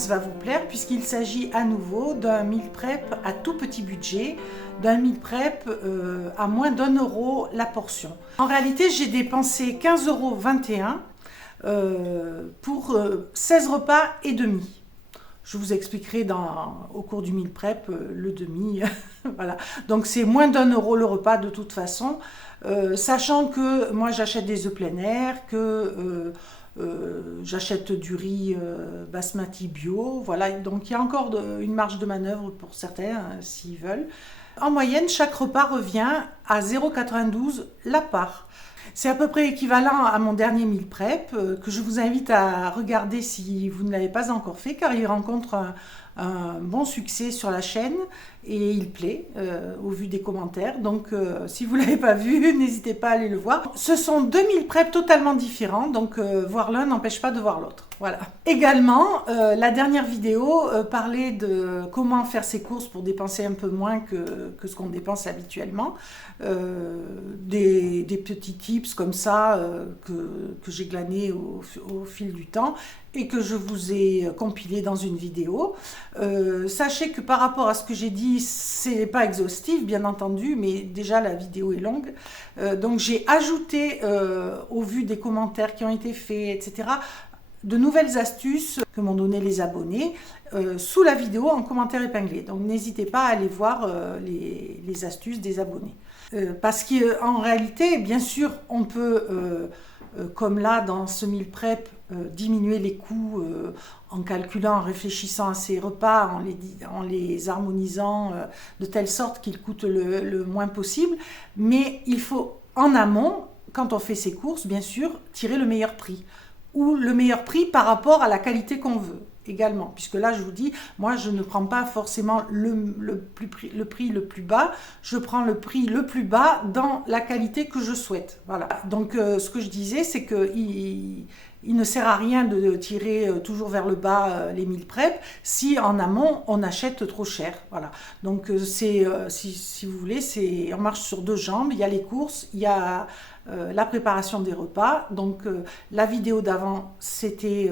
pense va vous plaire puisqu'il s'agit à nouveau d'un meal prep à tout petit budget, d'un meal prep à moins d'1 € la portion. En réalité, j'ai dépensé 15,21 € pour 16 repas et demi. Je vous expliquerai au cours du meal prep le demi. Voilà. Donc c'est moins d'1 € le repas de toute façon. Sachant que moi j'achète des œufs plein air, que j'achète du riz basmati bio. Voilà. Donc il y a encore une marge de manœuvre pour certains s'ils veulent. En moyenne, chaque repas revient à 0,92 € la part. C'est à peu près équivalent à mon dernier meal prep que je vous invite à regarder si vous ne l'avez pas encore fait car il rencontre un bon succès sur la chaîne et il plaît au vu des commentaires. Donc si vous ne l'avez pas vu, n'hésitez pas à aller le voir. Ce sont deux meal prep totalement différents, donc voir l'un n'empêche pas de voir l'autre. Voilà. Également, la dernière vidéo parlait de comment faire ses courses pour dépenser un peu moins que ce qu'on dépense habituellement. Des petits tips comme ça que j'ai glanés au fil du temps et que je vous ai compilé dans une vidéo. Sachez que par rapport à ce que j'ai dit, c'est pas exhaustif bien entendu, mais déjà la vidéo est longue. Donc j'ai ajouté au vu des commentaires qui ont été faits, etc., de nouvelles astuces que m'ont donné les abonnés sous la vidéo en commentaire épinglé. Donc n'hésitez pas à aller voir les astuces des abonnés. Parce qu'en réalité, bien sûr, on peut, comme là dans ce meal prep, diminuer les coûts en calculant, en réfléchissant à ses repas, en les harmonisant de telle sorte qu'ils coûtent le moins possible. Mais il faut, en amont, quand on fait ses courses, bien sûr, tirer le meilleur prix. Ou le meilleur prix par rapport à la qualité qu'on veut également. Puisque là, je vous dis, moi, je ne prends pas forcément le prix le plus bas, je prends le prix le plus bas dans la qualité que je souhaite. Voilà. Donc, ce que je disais, c'est qu'il ne sert à rien de tirer toujours vers le bas les meal prep si en amont, on achète trop cher. Voilà. Donc, si vous voulez, on marche sur deux jambes. Il y a les courses, il y a la préparation des repas. Donc la vidéo d'avant c'était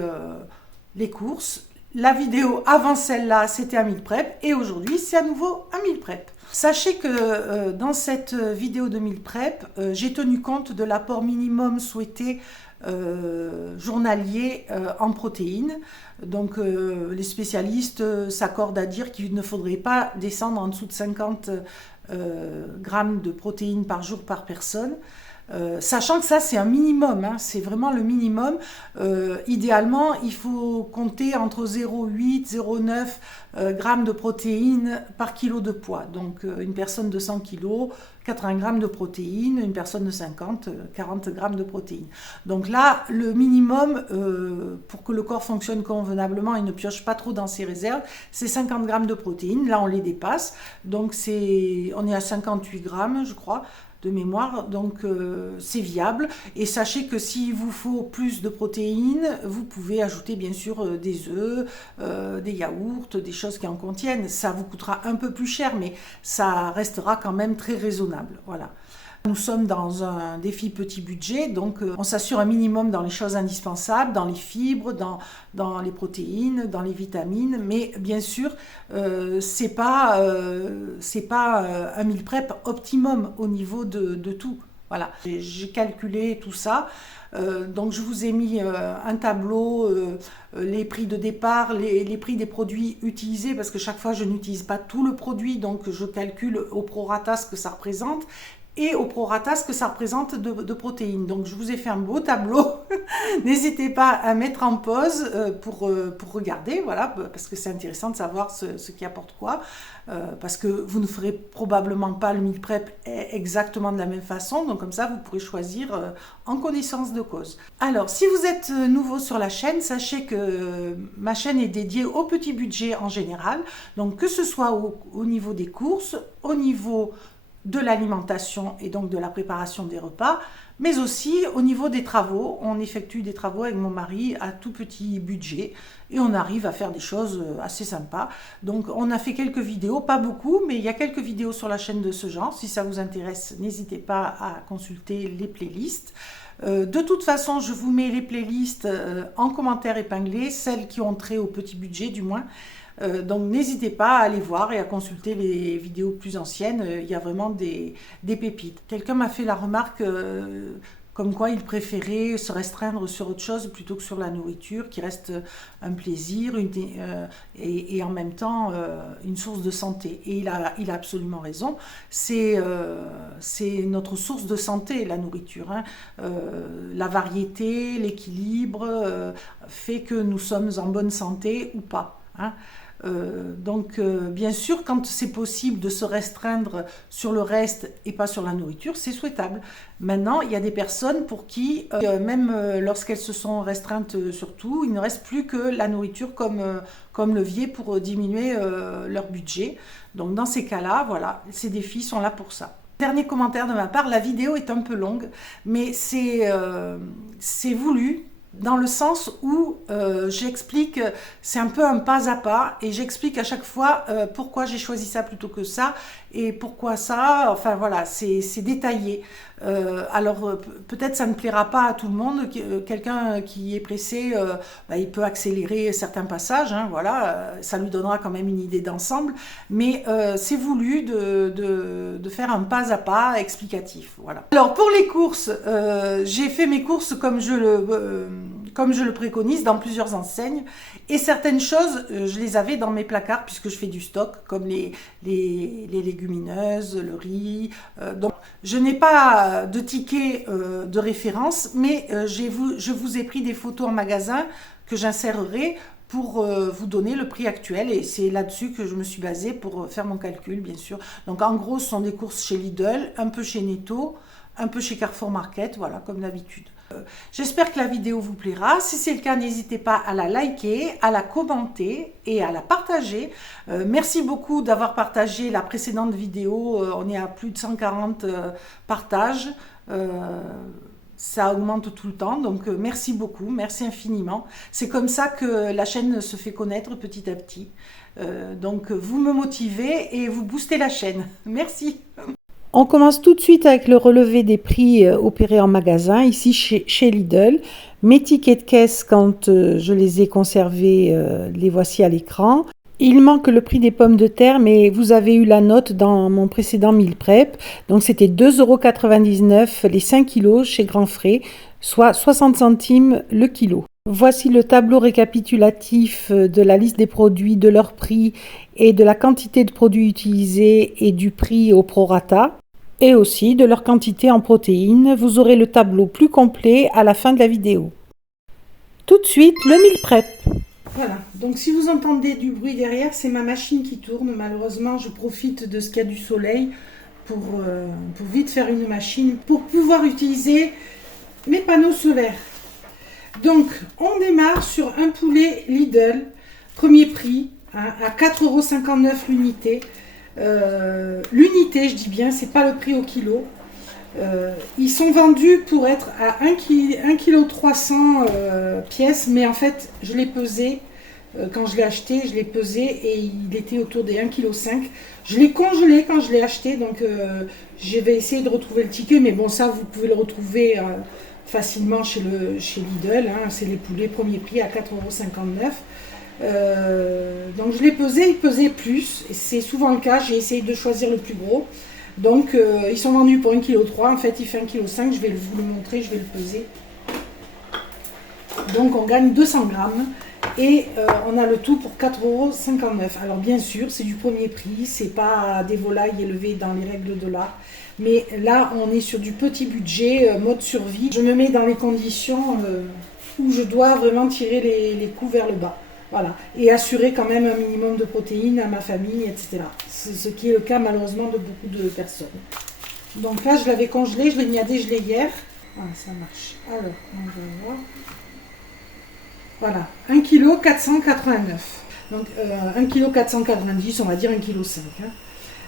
les courses, la vidéo avant celle-là c'était un meal prep et aujourd'hui c'est à nouveau un meal prep. Sachez que dans cette vidéo de meal prep j'ai tenu compte de l'apport minimum souhaité journalier en protéines. Donc les spécialistes s'accordent à dire qu'il ne faudrait pas descendre en dessous de 50 grammes de protéines par jour par personne. Sachant que ça c'est un minimum, hein, c'est vraiment le minimum. Idéalement il faut compter entre 0,8 0,9 grammes de protéines par kilo de poids. Donc une personne de 100 kg, 80 grammes de protéines, une personne de 50, 40 grammes de protéines. Donc là le minimum pour que le corps fonctionne convenablement et ne pioche pas trop dans ses réserves, c'est 50 grammes de protéines. Là on les dépasse, donc on est à 58 grammes je crois de mémoire, donc c'est viable. Et sachez que s'il vous faut plus de protéines, vous pouvez ajouter bien sûr des œufs, des yaourts, des choses qui en contiennent. Ça vous coûtera un peu plus cher, mais ça restera quand même très raisonnable. Voilà. Nous sommes dans un défi petit budget, donc on s'assure un minimum dans les choses indispensables, dans les fibres, dans les protéines, dans les vitamines, mais bien sûr, c'est pas un meal prep optimum au niveau de tout. Voilà, j'ai calculé tout ça. Donc je vous ai mis un tableau, les prix de départ, les prix des produits utilisés, parce que chaque fois je n'utilise pas tout le produit, donc je calcule au prorata ce que ça représente. Et au prorata ce que ça représente de protéines. Donc je vous ai fait un beau tableau. N'hésitez pas à mettre en pause pour regarder, voilà, parce que c'est intéressant de savoir ce qui apporte quoi. Parce que vous ne ferez probablement pas le meal prep exactement de la même façon. Donc comme ça, vous pourrez choisir en connaissance de cause. Alors, si vous êtes nouveau sur la chaîne, sachez que ma chaîne est dédiée au petit budget en général. Donc que ce soit au niveau des courses, au niveau de l'alimentation et donc de la préparation des repas, mais aussi au niveau des travaux. On effectue des travaux avec mon mari à tout petit budget et on arrive à faire des choses assez sympas. Donc on a fait quelques vidéos, pas beaucoup, mais il y a quelques vidéos sur la chaîne de ce genre. Si ça vous intéresse, n'hésitez pas à consulter les playlists. De toute façon, je vous mets les playlists en commentaire épinglé, celles qui ont trait au petit budget du moins. Donc n'hésitez pas à aller voir et à consulter les vidéos plus anciennes, il y a vraiment des pépites. Quelqu'un m'a fait la remarque comme quoi il préférait se restreindre sur autre chose plutôt que sur la nourriture, qui reste un plaisir et en même temps une source de santé. Et il a absolument raison, c'est notre source de santé, la nourriture. Hein. La variété, l'équilibre fait que nous sommes en bonne santé ou pas. Hein. Bien sûr, quand c'est possible de se restreindre sur le reste et pas sur la nourriture, c'est souhaitable. Maintenant, il y a des personnes pour qui, même lorsqu'elles se sont restreintes sur tout, il ne reste plus que la nourriture comme levier pour diminuer leur budget. Donc dans ces cas-là, voilà, ces défis sont là pour ça. Dernier commentaire de ma part, la vidéo est un peu longue, mais c'est voulu. Dans le sens où j'explique, c'est un peu un pas à pas, et j'explique à chaque fois pourquoi j'ai choisi ça plutôt que ça, et pourquoi ça, enfin voilà, c'est détaillé. Alors peut-être ça ne plaira pas à tout le monde, quelqu'un qui est pressé, il peut accélérer certains passages, hein, voilà, ça lui donnera quand même une idée d'ensemble, mais c'est voulu de faire un pas à pas explicatif, voilà. Alors pour les courses, j'ai fait mes courses comme je le préconise dans plusieurs enseignes, et certaines choses, je les avais dans mes placards puisque je fais du stock, comme les légumineuses, le riz. Donc, je n'ai pas de ticket de référence, mais je vous ai pris des photos en magasin que j'insérerai pour vous donner le prix actuel, et c'est là-dessus que je me suis basée pour faire mon calcul, bien sûr. Donc, en gros, ce sont des courses chez Lidl, un peu chez Netto, un peu chez Carrefour Market, voilà, comme d'habitude. J'espère que la vidéo vous plaira. Si c'est le cas, n'hésitez pas à la liker, à la commenter et à la partager. Merci beaucoup d'avoir partagé la précédente vidéo. On est à plus de 140 partages. Ça augmente tout le temps, donc merci beaucoup, merci infiniment. C'est comme ça que la chaîne se fait connaître petit à petit. Donc vous me motivez et vous boostez la chaîne. Merci. On commence tout de suite avec le relevé des prix opérés en magasin, ici chez Lidl. Mes tickets de caisse, quand je les ai conservés, les voici à l'écran. Il manque le prix des pommes de terre, mais vous avez eu la note dans mon précédent meal prep. Donc c'était 2,99 € les 5 kilos chez Grand Frais, soit 60 centimes le kilo. Voici le tableau récapitulatif de la liste des produits, de leur prix et de la quantité de produits utilisés et du prix au prorata, et aussi de leur quantité en protéines. Vous aurez le tableau plus complet à la fin de la vidéo. Tout de suite, le meal prep. Voilà, donc si vous entendez du bruit derrière, c'est ma machine qui tourne. Malheureusement, je profite de ce qu'il y a du soleil pour vite faire une machine, pour pouvoir utiliser mes panneaux solaires. Donc, on démarre sur un poulet Lidl, premier prix, hein, à 4,59 € l'unité. L'unité, je dis bien, c'est pas le prix au kilo. Ils sont vendus pour être à 1,3 kg pièces, mais en fait, je l'ai pesé. Quand je l'ai acheté, je l'ai pesé et il était autour des 1,5 kg. Je l'ai congelé quand je l'ai acheté, donc je vais essayer de retrouver le ticket, mais bon, ça, vous pouvez le retrouver facilement chez Lidl, hein, c'est les poulets premier prix à 4,59 €. Donc je l'ai pesé, il pesait plus, et c'est souvent le cas, j'ai essayé de choisir le plus gros. Donc ils sont vendus pour 1,3 kg, en fait il fait 1,5 kg, je vais vous le montrer, je vais le peser. Donc on gagne 200 grammes et on a le tout pour 4,59 €. Alors bien sûr, c'est du premier prix, c'est pas des volailles élevées dans les règles de l'art. Mais là, on est sur du petit budget, mode survie. Je me mets dans les conditions où je dois vraiment tirer les coûts vers le bas. Voilà. Et assurer quand même un minimum de protéines à ma famille, etc. Ce qui est le cas malheureusement de beaucoup de personnes. Donc là, je l'avais congelé, je l'ai mis à dégeler hier. Ah, ça marche. Alors, on va voir. Voilà, 1,489 kg. Donc 1,490 kg, on va dire 1,5 kg. Hein.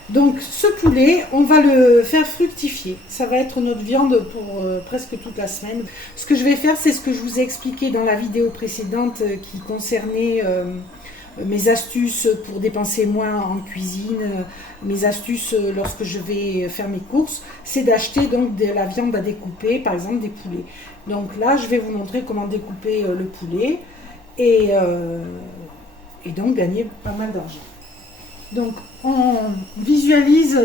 Donc ce poulet, on va le faire fructifier. Ça va être notre viande pour presque toute la semaine. Ce que je vais faire, c'est ce que je vous ai expliqué dans la vidéo précédente qui concernait mes astuces pour dépenser moins en cuisine, mes astuces lorsque je vais faire mes courses, c'est d'acheter donc de la viande à découper, par exemple des poulets. Donc là, je vais vous montrer comment découper le poulet et, et donc gagner pas mal d'argent. Donc on visualise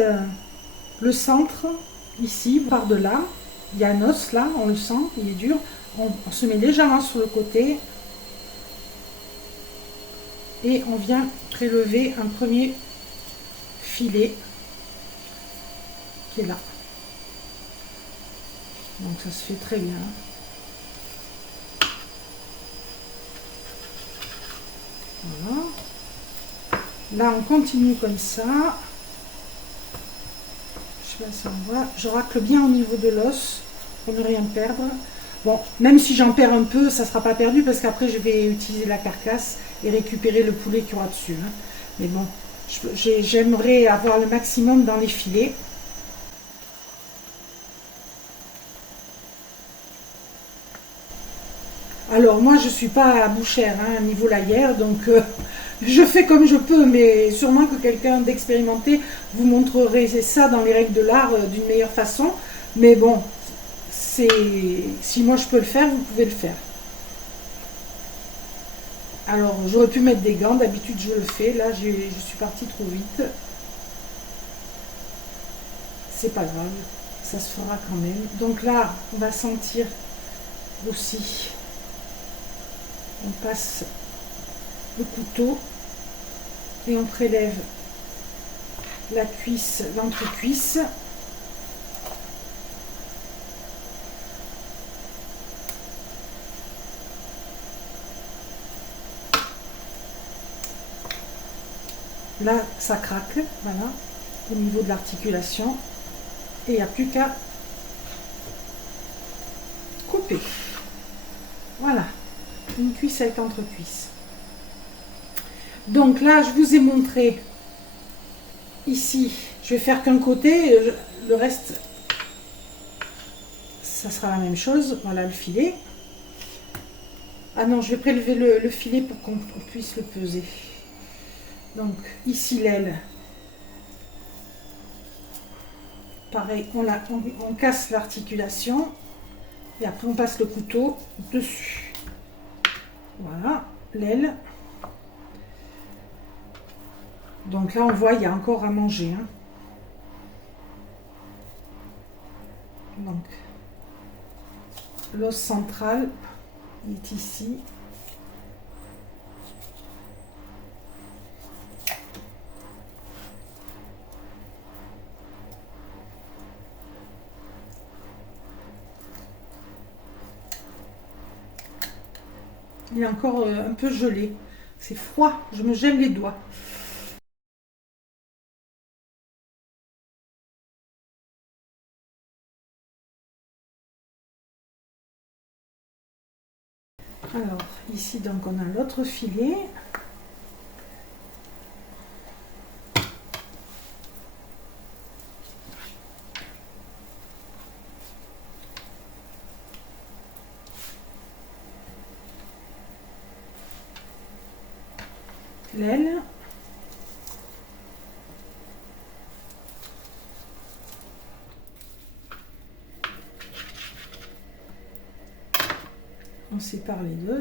le centre ici, par de là. Il y a un os là, on le sent, il est dur. On se met légèrement sur le côté et on vient prélever un premier filet qui est là. Donc ça se fait très bien. Voilà. Là on continue comme ça. Je sais pas si on voit. Je racle bien au niveau de l'os pour ne rien perdre. Bon, même si j'en perds un peu, ça ne sera pas perdu parce qu'après je vais utiliser la carcasse et récupérer le poulet qu'il y aura dessus. Hein. Mais bon, j'aimerais avoir le maximum dans les filets. Alors moi je suis pas bouchère hein, niveau laitière, donc je fais comme je peux, mais sûrement que quelqu'un d'expérimenté vous montrerait ça dans les règles de l'art d'une meilleure façon. Mais bon, si moi je peux le faire, vous pouvez le faire. Alors j'aurais pu mettre des gants, d'habitude je le fais, là je suis partie trop vite. C'est pas grave, ça se fera quand même. Donc là on va sentir aussi, on passe le couteau et on prélève la cuisse, l'entrecuisse. Là, ça craque, voilà, au niveau de l'articulation. Et il n'y a plus qu'à couper. Voilà, une cuisse avec entrecuisse. Donc là, je vous ai montré ici, je vais faire qu'un côté, le reste, ça sera la même chose. Voilà le filet. Ah non, je vais prélever le filet pour qu'on puisse le peser. Donc ici l'aile, pareil, on casse l'articulation et après on passe le couteau dessus. Voilà l'aile. Donc là on voit il y a encore à manger. Hein. Donc l'os central est ici. Il est encore un peu gelé. C'est froid, je me gèle les doigts. Alors, ici, donc, on a l'autre filet. L'aile. On sépare les deux.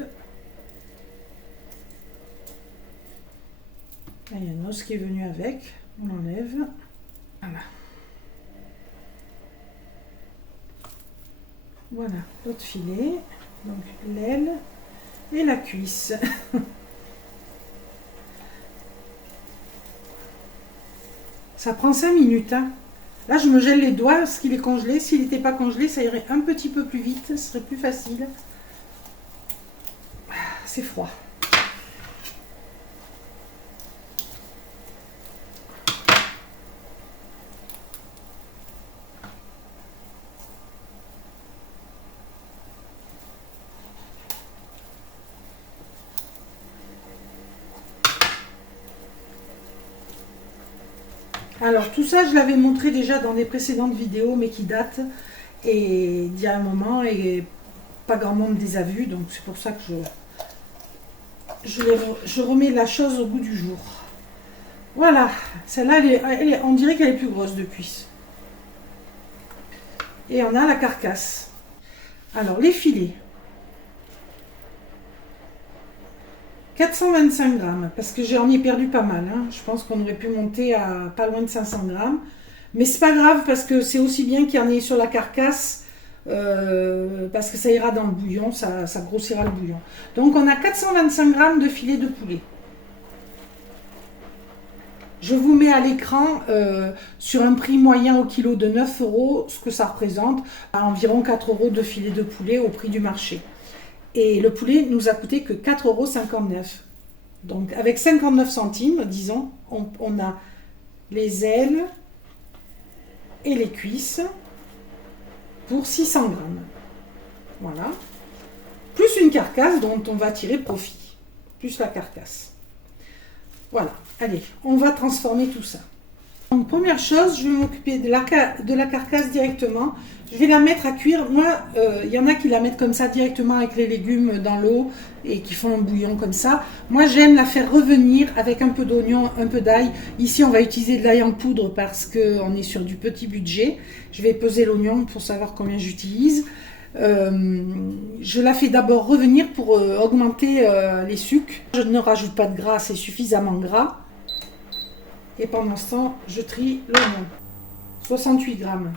Là, il y a un os qui est venu avec. On l'enlève. Voilà. Voilà, l'autre filet. Donc l'aile et la cuisse. Ça prend 5 minutes. Hein. Là, je me gèle les doigts parce qu'il est congelé. S'il n'était pas congelé, ça irait un petit peu plus vite. Ce serait plus facile. C'est froid. Alors tout ça, je l'avais montré déjà dans des précédentes vidéos, mais qui datent et d'il y a un moment et pas grand monde les a vus, donc c'est pour ça que je remets la chose au goût du jour. Voilà, celle-là, on dirait qu'elle est plus grosse de cuisse. Et on a la carcasse. Alors, les filets. 425 grammes, parce que j'en ai perdu pas mal. Hein. Je pense qu'on aurait pu monter à pas loin de 500 grammes. Mais c'est pas grave, parce que c'est aussi bien qu'il y en ait sur la carcasse, parce que ça ira dans le bouillon, ça grossira le bouillon. Donc on a 425 grammes de filets de poulet. Je vous mets à l'écran sur un prix moyen au kilo de 9 euros, ce que ça représente, à environ 4 euros de filet de poulet au prix du marché. Et le poulet nous a coûté que 4,59 euros. Donc avec 59 centimes, disons, on a les ailes et les cuisses pour 600 grammes. Voilà. Plus une carcasse dont on va tirer profit. Plus la carcasse. Voilà. Allez, on va transformer tout ça. Donc première chose, je vais m'occuper de la carcasse directement. Je vais la mettre à cuire. Moi, il y en a qui la mettent comme ça directement avec les légumes dans l'eau et qui font un bouillon comme ça. Moi, j'aime la faire revenir avec un peu d'oignon, un peu d'ail. Ici, on va utiliser de l'ail en poudre parce qu'on est sur du petit budget. Je vais peser l'oignon pour savoir combien j'utilise. Je la fais d'abord revenir pour augmenter les sucres. Je ne rajoute pas de gras, c'est suffisamment gras. Et pendant ce temps, je trie l'oignon. 68 grammes.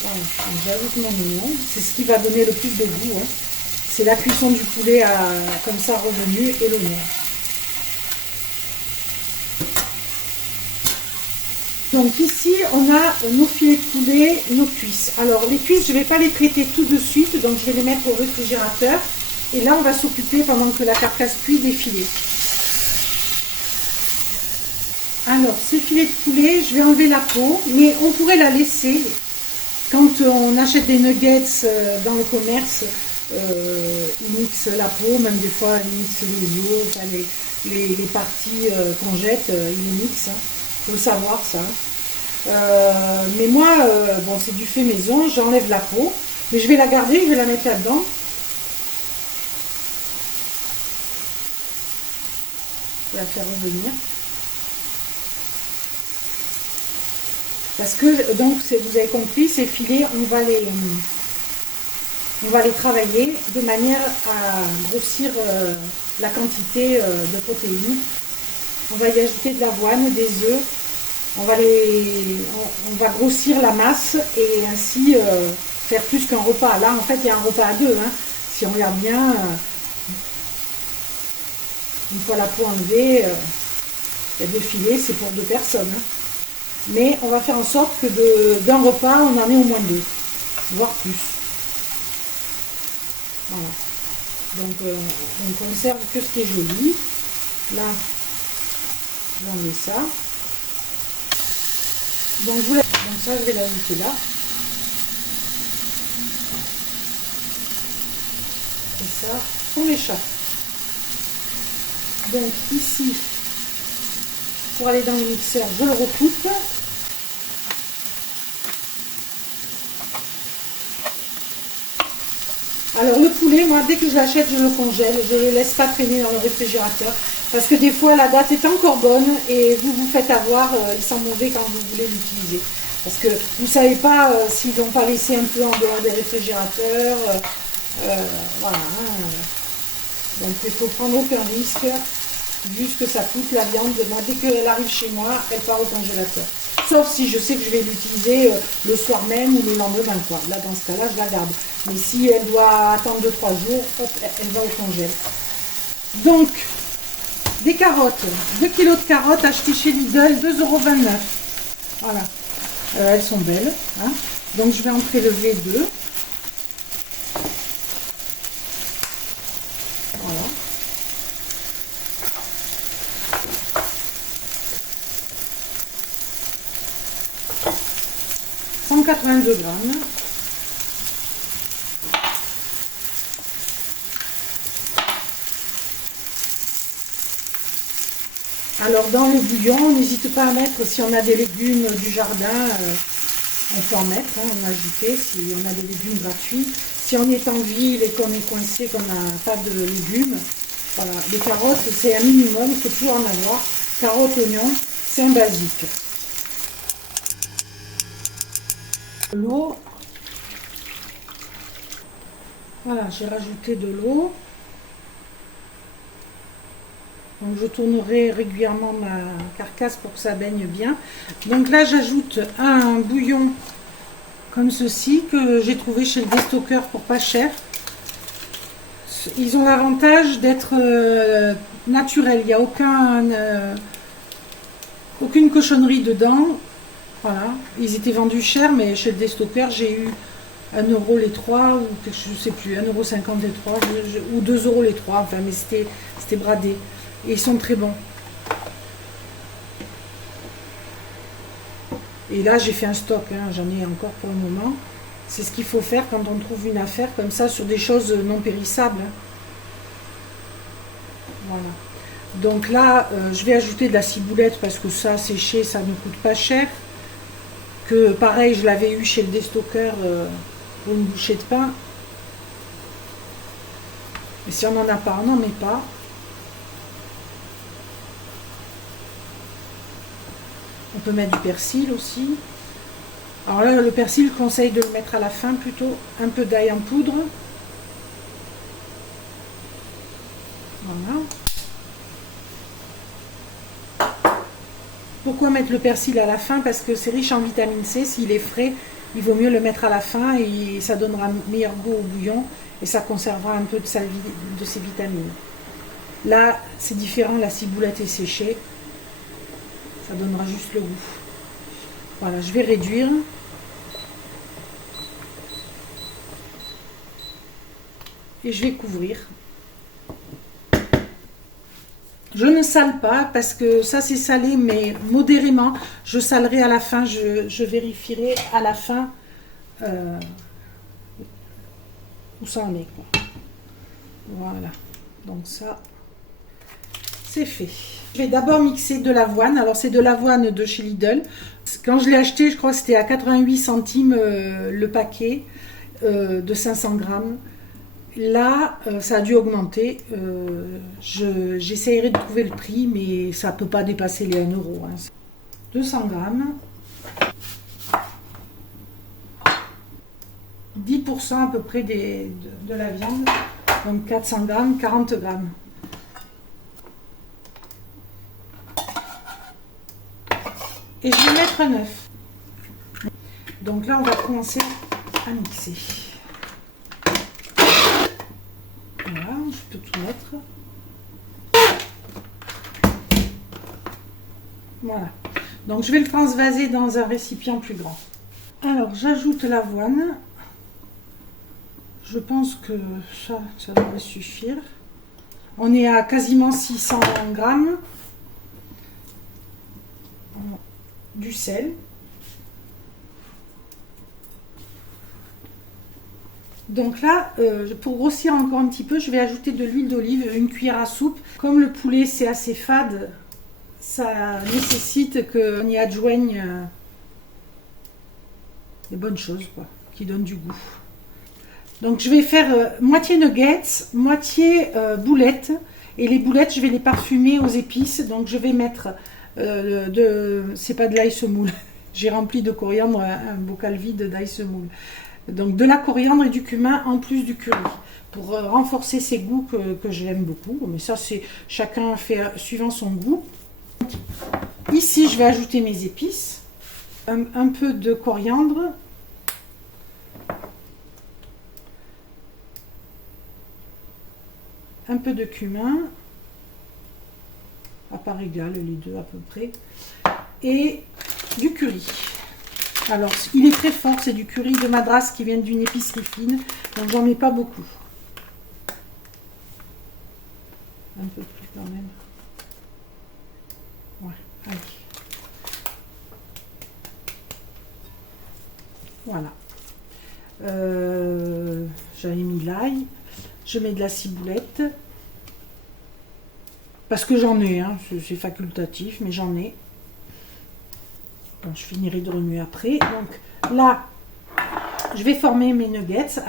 Voilà, j'ajoute mon oignon. C'est ce qui va donner le plus de goût. Hein. C'est la cuisson du poulet comme ça revenu et l'oignon. Donc ici, on a nos filets de poulet, nos cuisses. Alors les cuisses, je ne vais pas les traiter tout de suite, donc je vais les mettre au réfrigérateur. Et là, on va s'occuper pendant que la carcasse cuit des filets. Alors, ces filets de poulet, je vais enlever la peau, mais on pourrait la laisser. Quand on achète des nuggets dans le commerce, ils mixent la peau, même des fois ils mixent les os, enfin, les parties qu'on jette, ils les mixent. Hein. Faut le savoir ça. Mais moi, bon, c'est du fait maison, j'enlève la peau, mais je vais la garder, je vais la mettre là-dedans. Je vais la faire revenir. Parce que, donc, vous avez compris, ces filets, on va les travailler de manière à grossir la quantité de protéines. On va y ajouter de l'avoine, des œufs. On va grossir la masse et ainsi faire plus qu'un repas. Là, en fait, il y a un repas à deux. Hein. Si on regarde bien, une fois la peau enlevée, il y a deux filets, c'est pour deux personnes. Hein. Mais on va faire en sorte que d'un repas, on en ait au moins deux, voire plus. Voilà. Donc, on conserve que ce qui est joli. Là, je vais enlever ça. Donc ça, je vais l'ajouter là. Et ça, on l'échappe. Donc ici, pour aller dans le mixeur, je le recoupe. Alors le poulet, moi, dès que je l'achète, je le congèle. Je ne le laisse pas traîner dans le réfrigérateur. Parce que des fois, la date est encore bonne et vous vous faites avoir, il sent mauvais quand vous voulez l'utiliser. Parce que vous ne savez pas s'ils n'ont pas laissé un peu en dehors des réfrigérateurs. Voilà. Donc il ne faut prendre aucun risque. Vu ce que ça coûte, la viande, moi, dès qu'elle arrive chez moi, elle part au congélateur. Sauf si je sais que je vais l'utiliser le soir même ou le lendemain, quoi. Là, dans ce cas-là, je la garde. Mais si elle doit attendre 2-3 jours, hop, elle va au congèle. Donc, des carottes. 2 kg de carottes achetées chez Lidl, 2,29 €. Voilà. Elles sont belles. Hein. Donc, je vais en prélever 2. Voilà. « 182 grammes. Alors dans le bouillon, n'hésite pas à mettre, si on a des légumes du jardin, On peut en mettre, hein, en ajouter si on a des légumes gratuits. Si on est en ville et qu'on est coincé, qu'on n'a pas de légumes, voilà. Les carottes, c'est un minimum, il faut toujours en avoir. Carottes, oignons, c'est un basique. L'eau. Voilà, j'ai rajouté de l'eau. Donc je tournerai régulièrement ma carcasse pour que ça baigne bien. Donc là j'ajoute un bouillon comme ceci que j'ai trouvé chez le déstockeur pour pas cher. Ils ont l'avantage d'être naturels. Il n'y a aucune cochonnerie dedans. Voilà. Ils étaient vendus cher, mais chez le déstockeur j'ai eu 1 euro les 3 ou quelque chose, je sais plus, 1,50 € les 3 ou 2 euros les 3. Enfin, mais c'était bradé. Et ils sont très bons. Et là, j'ai fait un stock, hein, j'en ai encore pour un moment. C'est ce qu'il faut faire quand on trouve une affaire comme ça sur des choses non périssables. Hein. Voilà. Donc là, je vais ajouter de la ciboulette parce que ça, séché, ça ne coûte pas cher. Que pareil, je l'avais eu chez le déstockeur pour une bouchée de pain. Et si on n'en a pas, on n'en met pas. On peut mettre du persil aussi. Alors là, le persil, je conseille de le mettre à la fin plutôt. Un peu d'ail en poudre. Voilà. Pourquoi mettre le persil à la fin? Parce que c'est riche en vitamine C. S'il est frais, il vaut mieux le mettre à la fin et ça donnera meilleur goût au bouillon et ça conservera un peu de ses vitamines. Là, c'est différent, la ciboulette est séchée. Ça donnera juste le goût. Voilà, je vais réduire. Et je vais couvrir. Je ne sale pas parce que ça c'est salé, mais modérément. Je salerai à la fin, je vérifierai à la fin où ça en est, quoi. Voilà, donc ça, c'est fait. Je vais d'abord mixer de l'avoine. Alors c'est de l'avoine de chez Lidl. Quand je l'ai acheté, je crois que c'était à 88 centimes le paquet de 500 grammes. Là, ça a dû augmenter. J'essayerai de trouver le prix, mais ça ne peut pas dépasser les 1 €. Hein. 200 grammes. 10% à peu près de la viande. Donc 400 grammes, 40 grammes. Et je vais mettre un œuf. Donc là, on va commencer à mixer. Voilà, je peux tout mettre. Voilà. Donc je vais le transvaser dans un récipient plus grand. Alors j'ajoute l'avoine. Je pense que ça devrait suffire. On est à quasiment 600 grammes. Du sel. Donc là, pour grossir encore un petit peu, je vais ajouter de l'huile d'olive, une cuillère à soupe. Comme le poulet c'est assez fade, ça nécessite qu'on y adjoigne des bonnes choses, quoi, qui donnent du goût. Donc je vais faire moitié nuggets, moitié boulettes. Et les boulettes, je vais les parfumer aux épices. Donc je vais mettre c'est pas de l'ail semoule. J'ai rempli de coriandre un bocal vide d'ail semoule. Donc de la coriandre et du cumin en plus du curry pour renforcer ces goûts que j'aime beaucoup. Mais ça, c'est chacun fait suivant son goût. Ici, je vais ajouter mes épices. Un peu de coriandre. Un peu de cumin. À part égale, les deux à peu près. Et du curry. Alors, il est très fort, c'est du curry de Madras qui vient d'une épicerie fine, donc j'en mets pas beaucoup. Un peu plus quand même. Ouais, allez. Voilà. J'avais mis l'ail. Je mets de la ciboulette. Parce que j'en ai, hein, c'est facultatif, mais j'en ai. Bon, je finirai de remuer après. Donc là, je vais former mes nuggets.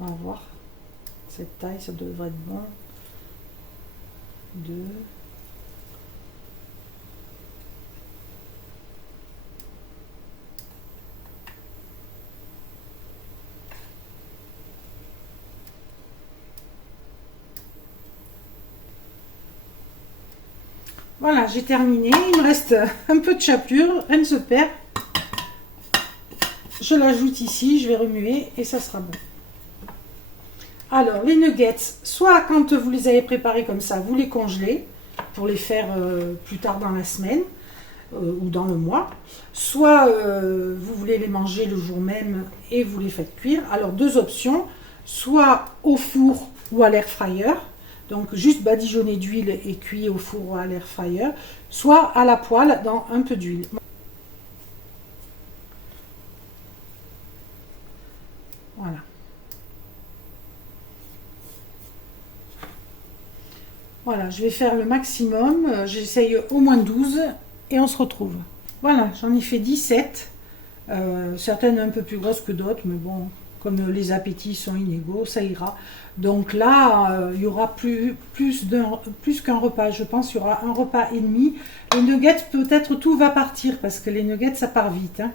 On va voir. Cette taille, ça devrait être bon. 2. Voilà, j'ai terminé. Il me reste un peu de chapelure, rien ne se perd. Je l'ajoute ici, je vais remuer et ça sera bon. Alors, les nuggets, soit quand vous les avez préparés comme ça, vous les congelez pour les faire plus tard dans la semaine ou dans le mois. Soit vous voulez les manger le jour même et vous les faites cuire. Alors, deux options, soit au four ou à l'air fryer. Donc, juste badigeonner d'huile et cuit au four ou à l'air fryer. Soit à la poêle dans un peu d'huile. Voilà. Voilà, je vais faire le maximum. J'essaye au moins 12 et on se retrouve. Voilà, j'en ai fait 17. Certaines un peu plus grosses que d'autres, mais bon, comme les appétits sont inégaux, ça ira. Donc là, il y aura plus qu'un repas. Je pense qu'il y aura un repas et demi. Les nuggets, peut-être tout va partir, parce que les nuggets, ça part vite. Hein.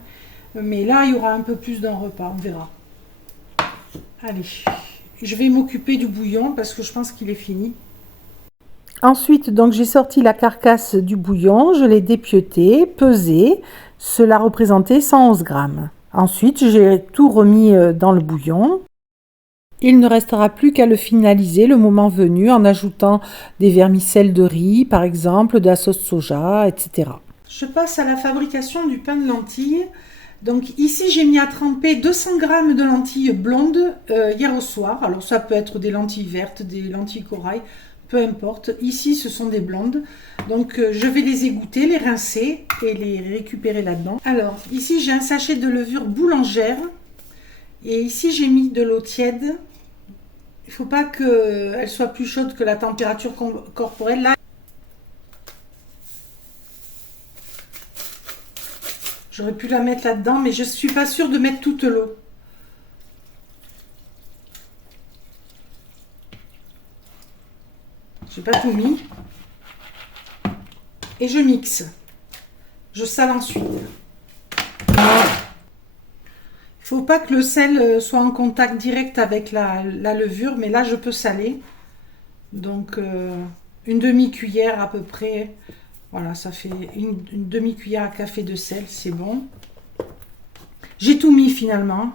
Mais là, il y aura un peu plus d'un repas, on verra. Allez, je vais m'occuper du bouillon, parce que je pense qu'il est fini. Ensuite, donc j'ai sorti la carcasse du bouillon, je l'ai dépiauté, pesé, cela représentait 111 grammes. Ensuite, j'ai tout remis dans le bouillon. Il ne restera plus qu'à le finaliser le moment venu en ajoutant des vermicelles de riz, par exemple, de la sauce soja, etc. Je passe à la fabrication du pain de lentilles. Donc ici, j'ai mis à tremper 200 grammes de lentilles blondes hier au soir. Alors ça peut être des lentilles vertes, des lentilles corail, peu importe. Ici, ce sont des blondes. Donc, je vais les égoutter, les rincer et les récupérer là-dedans. Alors, ici, j'ai un sachet de levure boulangère. Et ici, j'ai mis de l'eau tiède. Il ne faut pas qu'elle soit plus chaude que la température corporelle. Là, j'aurais pu la mettre là-dedans, mais je ne suis pas sûre de mettre toute l'eau. Je n'ai pas tout mis. Et je mixe. Je sale ensuite. Il ne faut pas que le sel soit en contact direct avec la levure, mais là je peux saler. Donc une demi-cuillère à peu près. Voilà, ça fait une demi-cuillère à café de sel, c'est bon. J'ai tout mis finalement.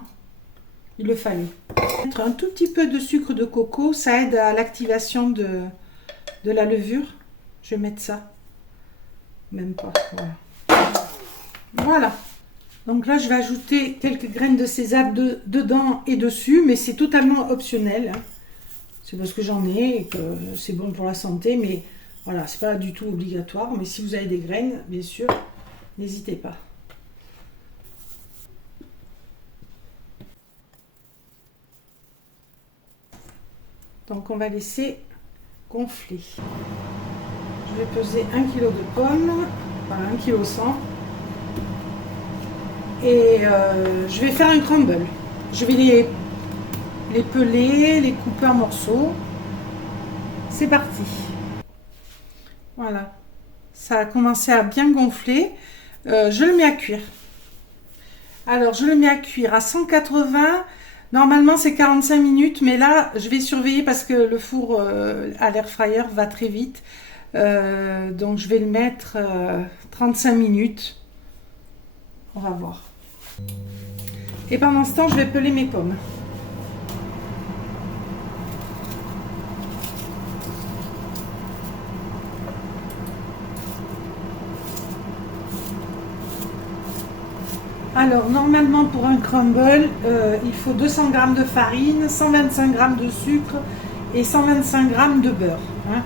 Il le fallait. Mettre un tout petit peu de sucre de coco, ça aide à l'activation de la levure. Je vais mettre ça. Même pas. Voilà. Voilà. Donc là, je vais ajouter quelques graines de sésame dedans et dessus, mais c'est totalement optionnel. Hein. C'est parce que j'en ai et que c'est bon pour la santé, mais voilà, c'est pas du tout obligatoire. Mais si vous avez des graines, bien sûr, n'hésitez pas. Donc on va laisser gonfler. Je vais peser 1 kg de pommes, voilà 1 kg 100. Et je vais faire un crumble. Je vais les peler, les couper en morceaux. C'est parti. Voilà. Ça a commencé à bien gonfler. Je le mets à cuire. Alors, je le mets à cuire à 180. Normalement, c'est 45 minutes. Mais là, je vais surveiller parce que le four à l'air fryer va très vite. Donc, je vais le mettre 35 minutes. On va voir. Et pendant ce temps, je vais peler mes pommes. Alors, normalement, pour un crumble, il faut 200 g de farine, 125 g de sucre et 125 g de beurre. Hein.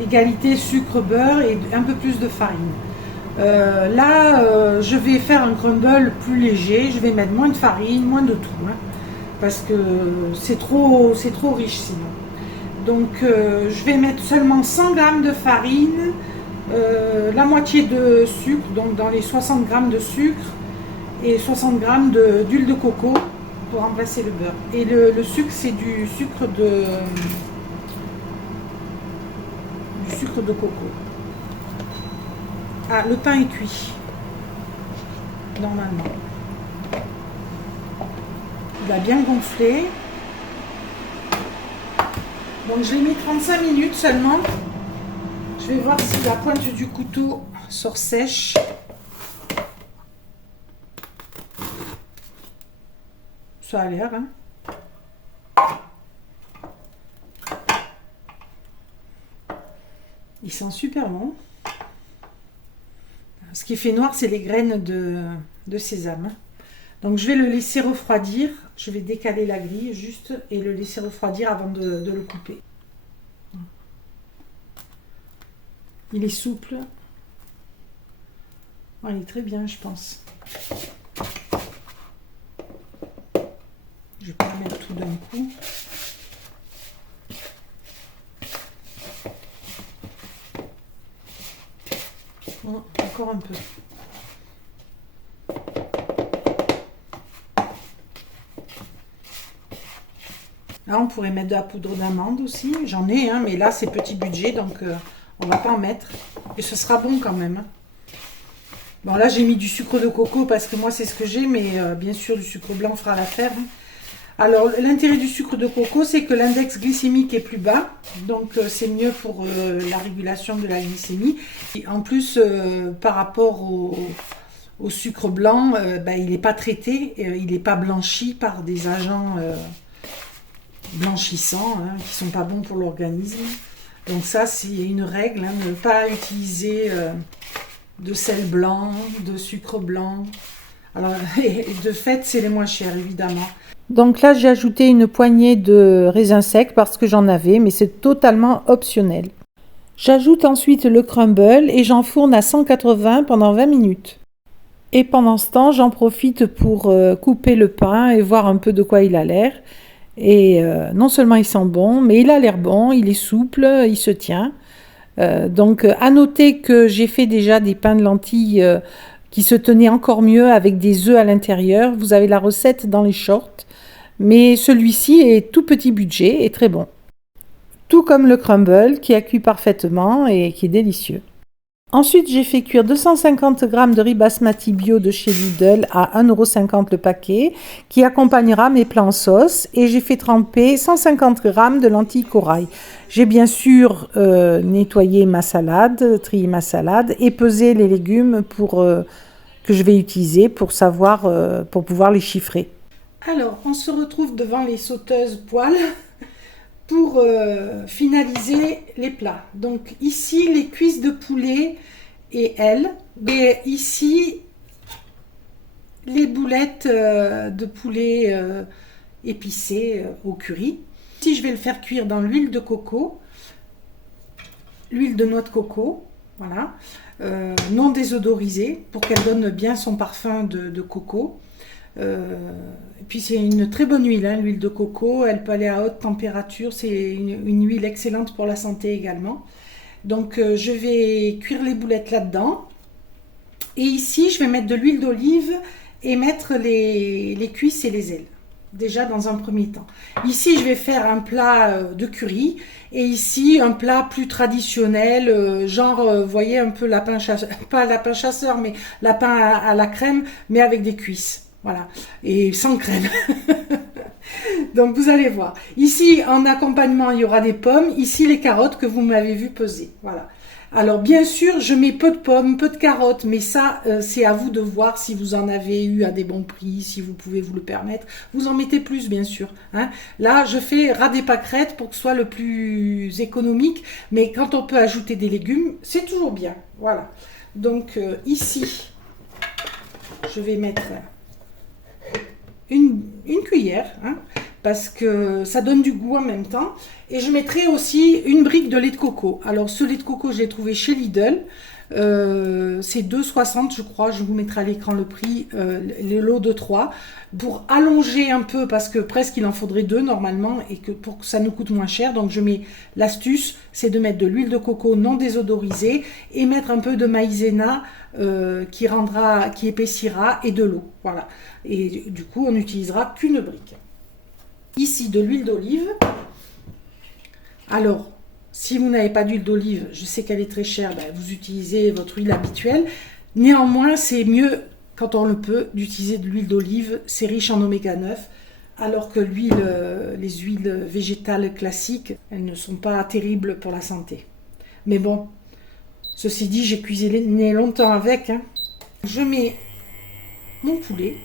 Égalité sucre-beurre et un peu plus de farine. Là, je vais faire un crumble plus léger. Je vais mettre moins de farine, moins de tout. Hein, parce que c'est trop riche sinon. Donc, je vais mettre seulement 100 g de farine la moitié de sucre, donc dans les 60 grammes de sucre, et 60 grammes d'huile de coco pour remplacer le beurre. Et le sucre, c'est du sucre de coco. Ah, le pain est cuit, normalement. Il a bien gonflé. Donc je l'ai mis 35 minutes seulement. Je vais voir si la pointe du couteau sort sèche. Ça a l'air, hein. Il sent super bon. Ce qui fait noir, c'est les graines de sésame. Donc je vais le laisser refroidir. Je vais décaler la grille juste et le laisser refroidir avant de le couper. Il est souple. Oh, il est très bien, je pense. Je vais pas mettre tout d'un coup. Oh, encore un peu. Là, on pourrait mettre de la poudre d'amande aussi. J'en ai, hein, mais là, c'est petit budget, donc on va pas en mettre. Et ce sera bon quand même. Bon, là, j'ai mis du sucre de coco parce que moi, c'est ce que j'ai, mais bien sûr, du sucre blanc fera l'affaire. Alors, l'intérêt du sucre de coco, c'est que l'index glycémique est plus bas. Donc, c'est mieux pour la régulation de la glycémie. Et en plus, par rapport au sucre blanc, il n'est pas traité, il n'est pas blanchi par des agents blanchissants qui ne sont pas bons pour l'organisme. Donc ça, c'est une règle, hein, ne pas utiliser de sel blanc, de sucre blanc. Alors, et de fait, c'est les moins chers, évidemment. Donc là, j'ai ajouté une poignée de raisins secs parce que j'en avais, mais c'est totalement optionnel. J'ajoute ensuite le crumble et j'enfourne à 180 pendant 20 minutes. Et pendant ce temps, j'en profite pour couper le pain et voir un peu de quoi il a l'air. Et non seulement il sent bon, mais il a l'air bon, il est souple, il se tient. Donc à noter que j'ai fait déjà des pains de lentilles qui se tenaient encore mieux avec des œufs à l'intérieur. Vous avez la recette dans les shorts. Mais celui-ci est tout petit budget et très bon. Tout comme le crumble qui a cuit parfaitement et qui est délicieux. Ensuite, j'ai fait cuire 250 g de riz basmati bio de chez Lidl à 1,50 € le paquet, qui accompagnera mes plats en sauce. Et j'ai fait tremper 150 g de lentilles corail. J'ai bien sûr nettoyé ma salade, trié ma salade et pesé les légumes que je vais utiliser pour pouvoir les chiffrer. Alors, on se retrouve devant les sauteuses poêles pour finaliser les plats. Donc ici, les cuisses de poulet et ailes. Et ici, les boulettes de poulet épicées au curry. Ici, je vais le faire cuire dans l'huile de coco, l'huile de noix de coco, voilà, non désodorisée pour qu'elle donne bien son parfum de coco. Et puis c'est une très bonne huile, hein, l'huile de coco, elle peut aller à haute température, c'est une huile excellente pour la santé également. Donc je vais cuire les boulettes là-dedans. Et ici je vais mettre de l'huile d'olive et mettre les cuisses et les ailes, déjà dans un premier temps. Ici je vais faire un plat de curry et ici un plat plus traditionnel, vous voyez un peu lapin chasseur, pas lapin chasseur mais lapin à la crème, mais avec des cuisses. Voilà, et sans crème. Donc vous allez voir. Ici, en accompagnement, il y aura des pommes. Ici, les carottes que vous m'avez vu peser. Voilà. Alors bien sûr, je mets peu de pommes, peu de carottes, mais ça, c'est à vous de voir si vous en avez eu à des bons prix, si vous pouvez vous le permettre. Vous en mettez plus, bien sûr. Hein. Là, je fais ras des pâquerettes pour que ce soit le plus économique, mais quand on peut ajouter des légumes, c'est toujours bien. Voilà. Donc ici, je vais mettre une cuillère, hein, parce que ça donne du goût en même temps. Et je mettrai aussi une brique de lait de coco. Alors ce lait de coco, je l'ai trouvé chez Lidl. C'est 2,60 je crois, je vous mettrai à l'écran le prix, les lots de 3. Pour allonger un peu, parce que presque il en faudrait 2 normalement, et que pour que ça nous coûte moins cher, donc je mets l'astuce, c'est de mettre de l'huile de coco non désodorisée et mettre un peu de maïzena qui épaissira, et de l'eau. Voilà. Et du coup, on n'utilisera qu'une brique. Ici, de l'huile d'olive. Alors, si vous n'avez pas d'huile d'olive, je sais qu'elle est très chère, ben, vous utilisez votre huile habituelle. Néanmoins, c'est mieux, quand on le peut, d'utiliser de l'huile d'olive. C'est riche en oméga 9, alors que les huiles végétales classiques, elles ne sont pas terribles pour la santé. Mais bon, ceci dit, j'ai cuisiné longtemps avec. Hein. Je mets mon poulet.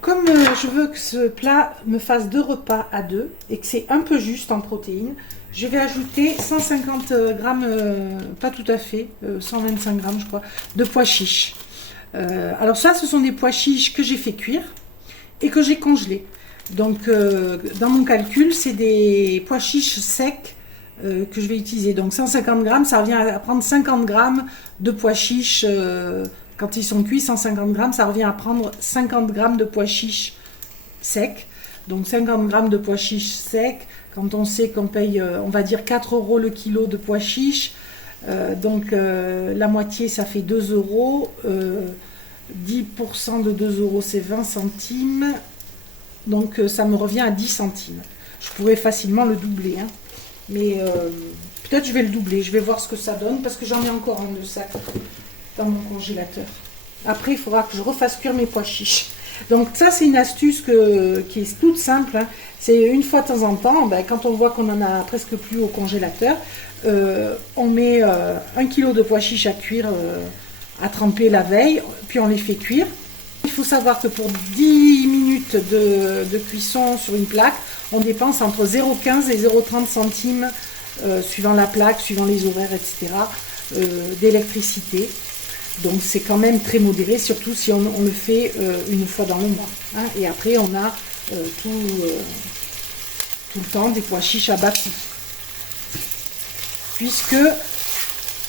Comme je veux que ce plat me fasse 2 repas à 2 et que c'est un peu juste en protéines, je vais ajouter 150 grammes, pas tout à fait, 125 grammes je crois, de pois chiches. Alors ça, ce sont des pois chiches que j'ai fait cuire et que j'ai congelés. Donc dans mon calcul, c'est des pois chiches secs que je vais utiliser. Donc 150 grammes, ça revient à prendre 50 grammes de pois chiches. Quand ils sont cuits, 150 grammes, ça revient à prendre 50 grammes de pois chiches secs. Donc 50 grammes de pois chiches secs, quand on sait qu'on paye, on va dire 4 euros le kilo de pois chiches, donc la moitié, ça fait 2 euros. 10% de 2 euros, c'est 20 centimes. Donc ça me revient à 10 centimes. Je pourrais facilement le doubler. Hein. Mais peut-être je vais le doubler. Je vais voir ce que ça donne, parce que j'en ai encore un de sac dans mon congélateur. Après, il faudra que je refasse cuire mes pois chiches. Donc ça, c'est une astuce qui est toute simple. Hein. C'est une fois de temps en temps, ben, quand on voit qu'on en a presque plus au congélateur, on met 1 kg de pois chiches à cuire, à tremper la veille, puis on les fait cuire. Il faut savoir que pour 10 minutes de cuisson sur une plaque, on dépense entre 0,15 et 0,30 centimes, suivant la plaque, suivant les horaires, etc., d'électricité. Donc c'est quand même très modéré, surtout si on le fait une fois dans le mois. Hein. Et après, on a tout le temps des pois chiches abattus. Puisque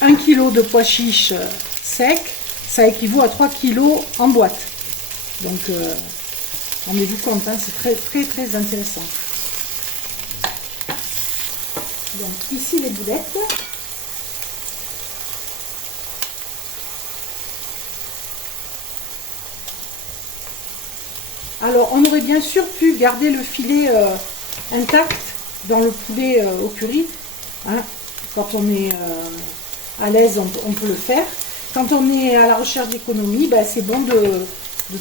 1 kg de pois chiches secs, ça équivaut à 3 kg en boîte. Donc, rendez-vous compte, hein, c'est très, très, très intéressant. Donc, ici, les boulettes. Alors, on aurait bien sûr pu garder le filet intact dans le poulet au curry. Hein. Quand on est à l'aise, on peut le faire. Quand on est à la recherche d'économie, ben, c'est bon de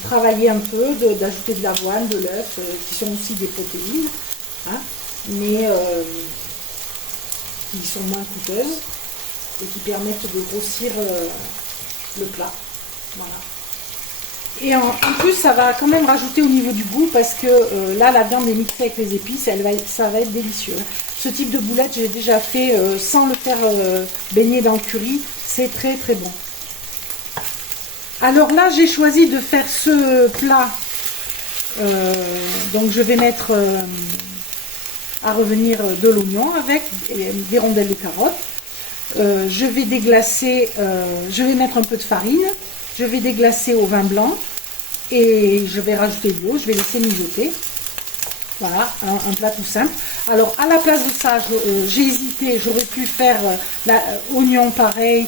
travailler un peu, d'ajouter de l'avoine, de l'œuf, qui sont aussi des protéines, hein, mais qui sont moins coûteuses et qui permettent de grossir le plat. Voilà. Et en plus, ça va quand même rajouter au niveau du goût, parce que là, la viande est mixée avec les épices, ça va être délicieux. Ce type de boulette, j'ai déjà fait sans le faire baigner dans le curry. C'est très très bon. Alors là, j'ai choisi de faire ce plat. Donc je vais mettre à revenir de l'oignon avec des rondelles de carottes. Je vais déglacer, je vais mettre un peu de farine. Je vais déglacer au vin blanc et je vais rajouter de l'eau. Je vais laisser mijoter. Voilà, un plat tout simple. Alors, à la place de ça, j'ai hésité. J'aurais pu faire oignon pareil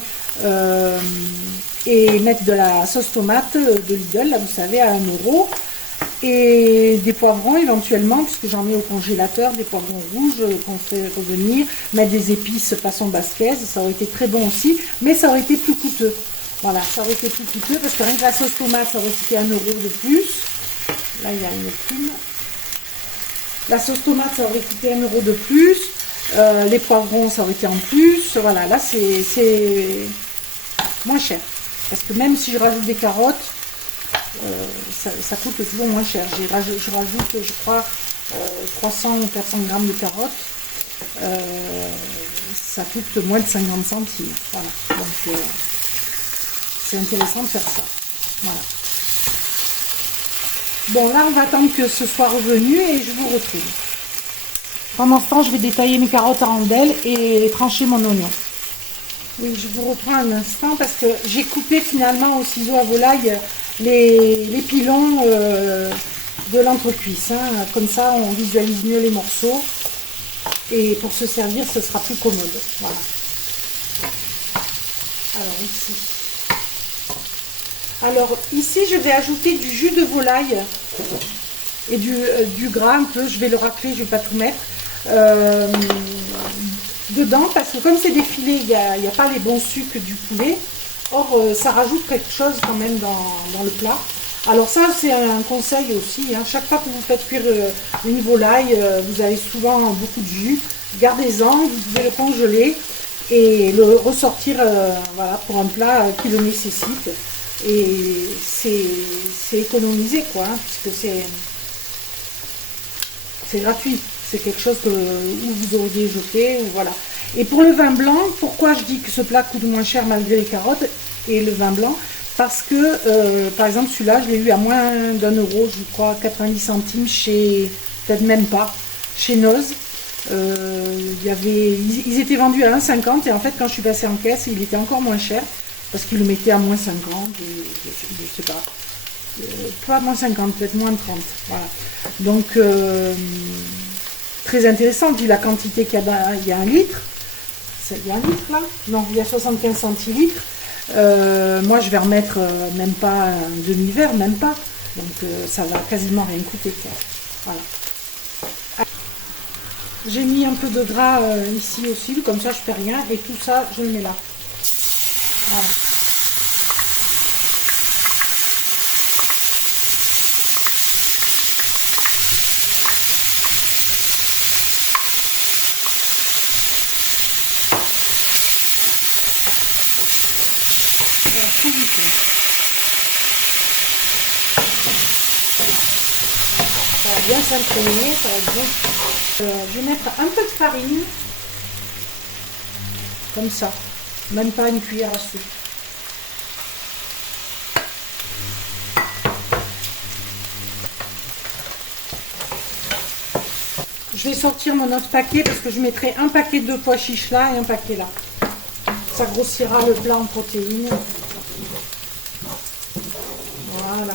et mettre de la sauce tomate de Lidl, là, vous savez, à 1 euro. Et des poivrons éventuellement, puisque j'en ai au congélateur, des poivrons rouges qu'on fait revenir. Mettre des épices façon basquaise, ça aurait été très bon aussi. Mais ça aurait été plus coûteux. Voilà, ça aurait été plus coûteux parce que rien que la sauce tomate, ça aurait coûté 1 euro de plus. Là, il y a une plume. La sauce tomate, ça aurait coûté 1 euro de plus. Les poivrons, ça aurait été en plus. Voilà, là, c'est moins cher. Parce que même si je rajoute des carottes, ça coûte toujours moins cher. Je rajoute, je crois, 300 ou 400 grammes de carottes. Ça coûte moins de 50 centimes. Voilà, donc... c'est intéressant de faire ça. Voilà. Bon, là, on va attendre que ce soit revenu et je vous retrouve. Pendant ce temps, je vais détailler mes carottes en rondelles et trancher mon oignon. Oui, je vous reprends un instant parce que j'ai coupé finalement au ciseau à volaille les pilons de l'entrecuisse. Hein. Comme ça, on visualise mieux les morceaux. Et pour se servir, ce sera plus commode. Voilà. Alors ici, je vais ajouter du jus de volaille et du gras un peu. Je vais le racler, je ne vais pas tout mettre dedans parce que comme c'est des filets, il n'y a pas les bons sucres du poulet. Or, ça rajoute quelque chose quand même dans le plat. Alors ça, c'est un conseil aussi. Hein. Chaque fois que vous faites cuire une volaille, vous avez souvent beaucoup de jus. Gardez-en, vous pouvez le congeler et le ressortir voilà, pour un plat qui le nécessite. Et c'est économisé, quoi, hein, puisque c'est gratuit. C'est quelque chose où vous auriez jeté, ou voilà. Et pour le vin blanc, pourquoi je dis que ce plat coûte moins cher malgré les carottes et le vin blanc? Parce que, par exemple, celui-là, je l'ai eu à moins d'1 euro, je crois, 90 centimes, chez, peut-être même pas, chez Noz. Ils étaient vendus à 1,50 et en fait, quand je suis passée en caisse, il était encore moins cher, parce qu'ils le mettaient à moins 50, je sais pas. Pas moins 50, peut-être moins 30. Voilà. Donc, très intéressant, vu la quantité qu'il y a un litre. Il y a un litre là? Non, il y a 75 centilitres. Moi, je vais remettre même pas un demi-verre, même pas. Donc, ça va quasiment rien coûter. Quoi. Voilà. J'ai mis un peu de gras ici aussi, comme ça je perds rien. Et tout ça, je le mets là. Voilà. Tout vite. Ça va bien s'imprégner, ça va bien. Je vais mettre un peu de farine, comme ça, même pas une cuillère à soupe. Je vais sortir mon autre paquet parce que je mettrai un paquet de pois chiches là et un paquet là. Ça grossira le plat en protéines. Voilà.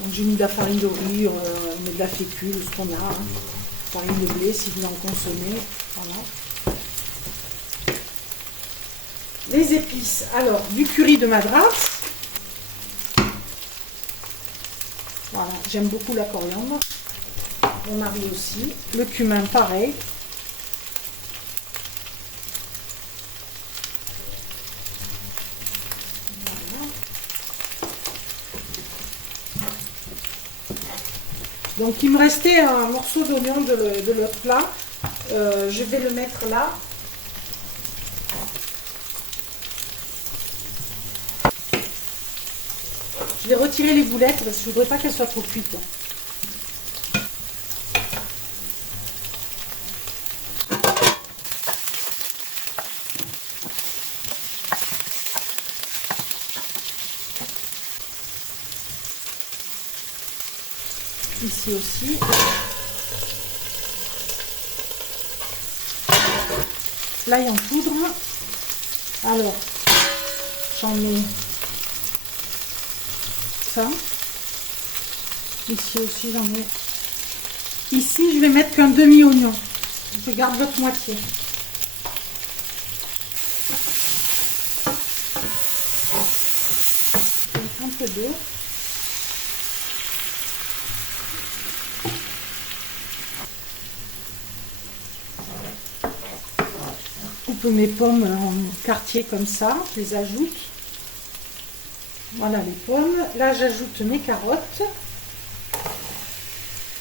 Donc j'ai mis de la farine de riz, on met de la fécule, ce qu'on a. Hein. Farine de blé si vous en consommez. Voilà. Les épices. Alors, du curry de Madras. Voilà, j'aime beaucoup la coriandre. Mon mari aussi. Le cumin, pareil. Donc il me restait un morceau d'oignon de l'autre plat. Je vais le mettre là. Je vais retirer les boulettes parce que je ne voudrais pas qu'elles soient trop cuites. Ici aussi. L'ail en poudre. Alors, j'en mets ça. Ici aussi, j'en mets. Ici, je vais mettre qu'un demi-oignon. Je garde votre moitié. Un peu d'eau. Mes pommes en quartier comme ça, je les ajoute. Voilà les pommes. Là, j'ajoute mes carottes.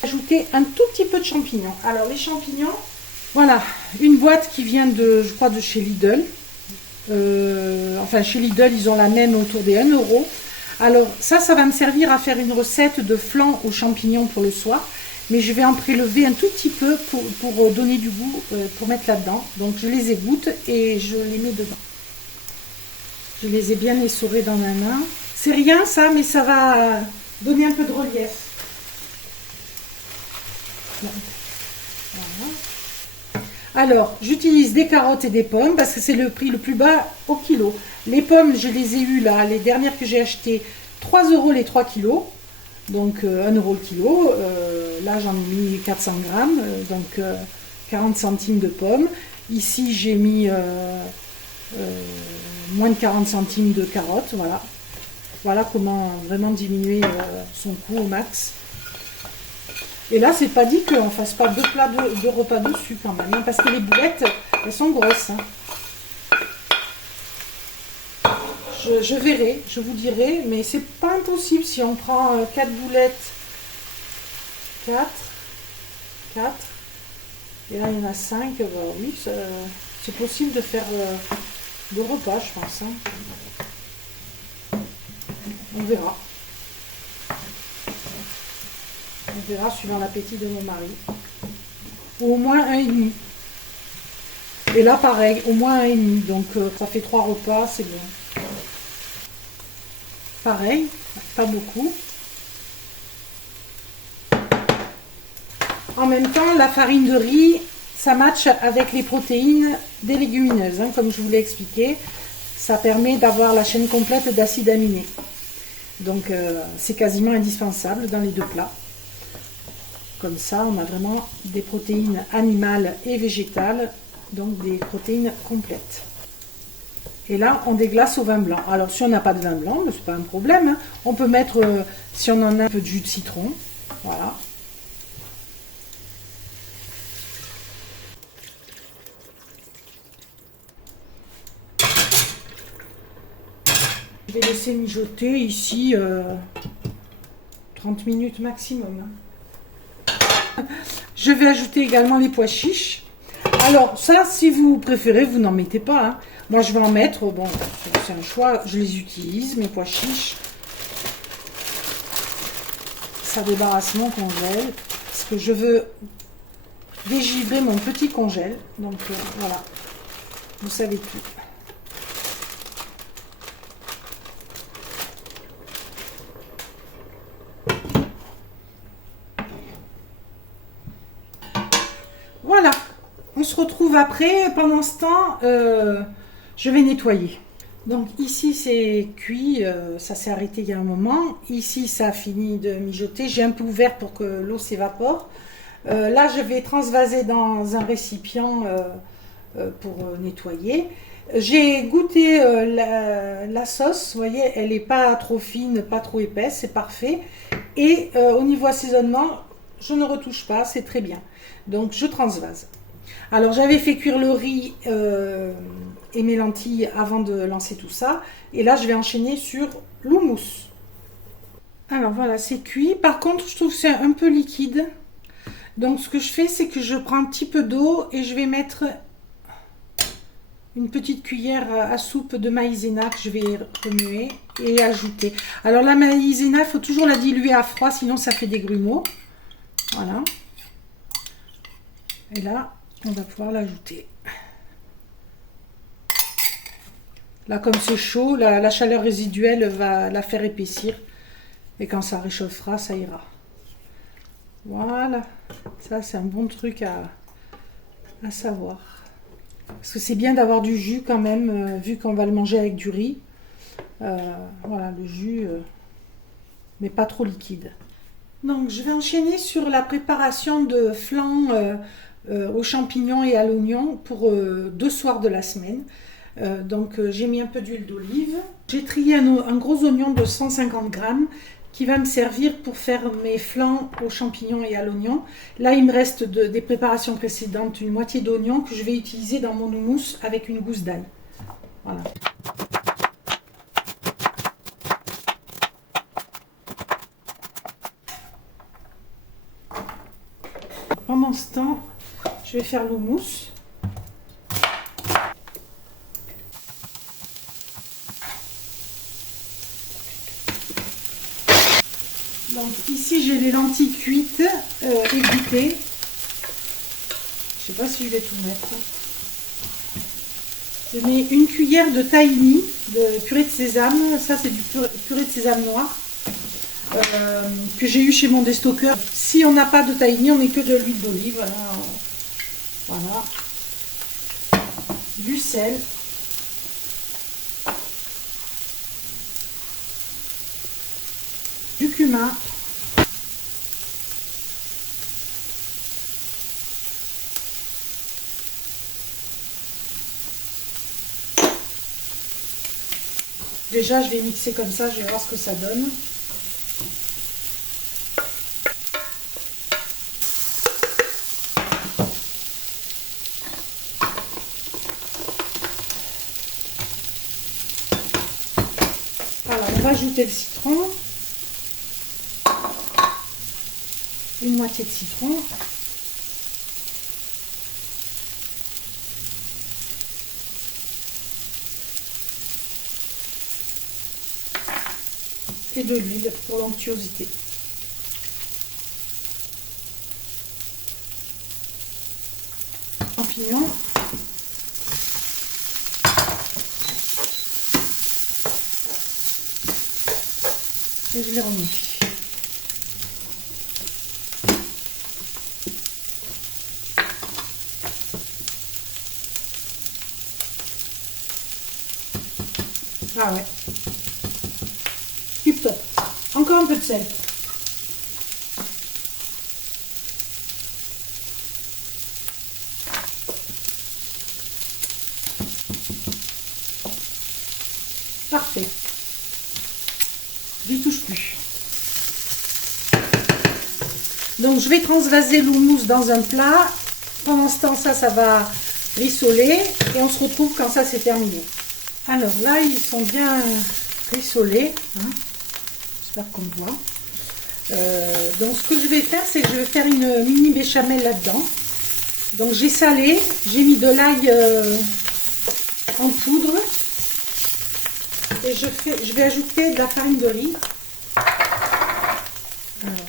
Ajouter un tout petit peu de champignons. Alors, les champignons, voilà, une boîte qui vient de, je crois, de chez Lidl. Enfin, chez Lidl, ils ont la même autour des 1 euro. Alors, ça va me servir à faire une recette de flan aux champignons pour le soir. Mais je vais en prélever un tout petit peu pour donner du goût, pour mettre là-dedans. Donc je les égoutte et je les mets dedans. Je les ai bien essorés dans ma main. C'est rien ça, mais ça va donner un peu de relief. Voilà. Alors, j'utilise des carottes et des pommes parce que c'est le prix le plus bas au kilo. Les pommes, je les ai eues là, les dernières que j'ai achetées, 3 € les 3 kilos. Donc 1 € le kilo. Là, j'en ai mis 400 grammes, donc 40 centimes de pommes. Ici, j'ai mis moins de 40 centimes de carottes. Voilà. Voilà comment vraiment diminuer son coût au max. Et là, c'est pas dit qu'on ne fasse pas 2 plats de repas dessus quand même, hein, parce que les boulettes, elles sont grosses. Hein. Je verrai, je vous dirai, mais c'est pas impossible si on prend 4 boulettes. 4. Et là, il y en a 5. Bah, oui, c'est possible de faire 2 repas, je pense. Hein. On verra. On verra suivant l'appétit de mon mari. Ou au moins 1,5. Et là, pareil, au moins 1,5. Donc, ça fait 3 repas, c'est bon. Pareil, pas beaucoup. En même temps, la farine de riz, ça matche avec les protéines des légumineuses. Hein, comme je vous l'ai expliqué, ça permet d'avoir la chaîne complète d'acides aminés. Donc, c'est quasiment indispensable dans les 2 plats. Comme ça, on a vraiment des protéines animales et végétales, donc des protéines complètes. Et là, on déglace au vin blanc. Alors, si on n'a pas de vin blanc, ce n'est pas un problème. Hein. On peut mettre, si on en a, un peu de jus de citron. Voilà. Je vais laisser mijoter ici 30 minutes maximum. Je vais ajouter également les pois chiches. Alors ça, si vous préférez, vous n'en mettez pas. Hein. Moi, je vais en mettre. Bon, c'est un choix. Je les utilise, mes pois chiches. Ça débarrasse mon congèle. Parce que je veux dégivrer mon petit congèle. Donc voilà. Vous savez tout. Voilà, on se retrouve après. Pendant ce temps, je vais nettoyer. Donc ici c'est cuit, ça s'est arrêté il y a un moment. Ici ça a fini de mijoter. J'ai un peu ouvert pour que l'eau s'évapore. Là je vais transvaser dans un récipient pour nettoyer. J'ai goûté la sauce, vous voyez, elle n'est pas trop fine, pas trop épaisse, c'est parfait. Et au niveau assaisonnement, je ne retouche pas, c'est très bien. Donc je transvase. Alors j'avais fait cuire le riz et mes lentilles avant de lancer tout ça. Et là je vais enchaîner sur l'houmous. Alors voilà, c'est cuit. Par contre, je trouve que c'est un peu liquide. Donc ce que je fais, c'est que je prends un petit peu d'eau et je vais mettre une petite cuillère à soupe de maïzena que je vais remuer et ajouter. Alors la maïzena, il faut toujours la diluer à froid, sinon ça fait des grumeaux. Voilà. Et là, on va pouvoir l'ajouter. Là, comme c'est chaud, la chaleur résiduelle va la faire épaissir. Et quand ça réchauffera, ça ira. Voilà. Ça, c'est un bon truc à savoir. Parce que c'est bien d'avoir du jus quand même, vu qu'on va le manger avec du riz. Voilà, le jus, mais pas trop liquide. Donc, je vais enchaîner sur la préparation de flan aux champignons et à l'oignon pour 2 soirs de la semaine. Donc, j'ai mis un peu d'huile d'olive. J'ai trié un gros oignon de 150 grammes qui va me servir pour faire mes flans aux champignons et à l'oignon. Là, il me reste des préparations précédentes, une moitié d'oignon que je vais utiliser dans mon houmous avec une gousse d'ail. Voilà. Pendant ce temps, je vais faire l'houmous. Donc ici j'ai les lentilles cuites, égouttées. Je ne sais pas si je vais tout mettre. Je mets une cuillère de tahini, de purée de sésame. Ça c'est du purée de sésame noir. que j'ai eu chez mon déstockeur. Si on n'a pas de tahini, on met que de l'huile d'olive. Voilà. Du sel. Du cumin. Déjà, je vais mixer comme ça, je vais voir ce que ça donne. Voilà, on va ajouter le citron. Une moitié de citron. Et de l'huile pour l'onctuosité. Champignons. Et je les remets. Ah ouais. Tip top. Encore un peu de sel. Parfait. Je n'y touche plus. Donc je vais transvaser l'houmous dans un plat. Pendant ce temps, ça va rissoler. Et on se retrouve quand ça c'est terminé. Alors là, ils sont bien rissolés. Hein. J'espère qu'on voit. Donc ce que je vais faire, c'est que je vais faire une mini béchamel là-dedans. Donc j'ai salé, j'ai mis de l'ail en poudre. Et je vais ajouter de la farine de riz. Alors,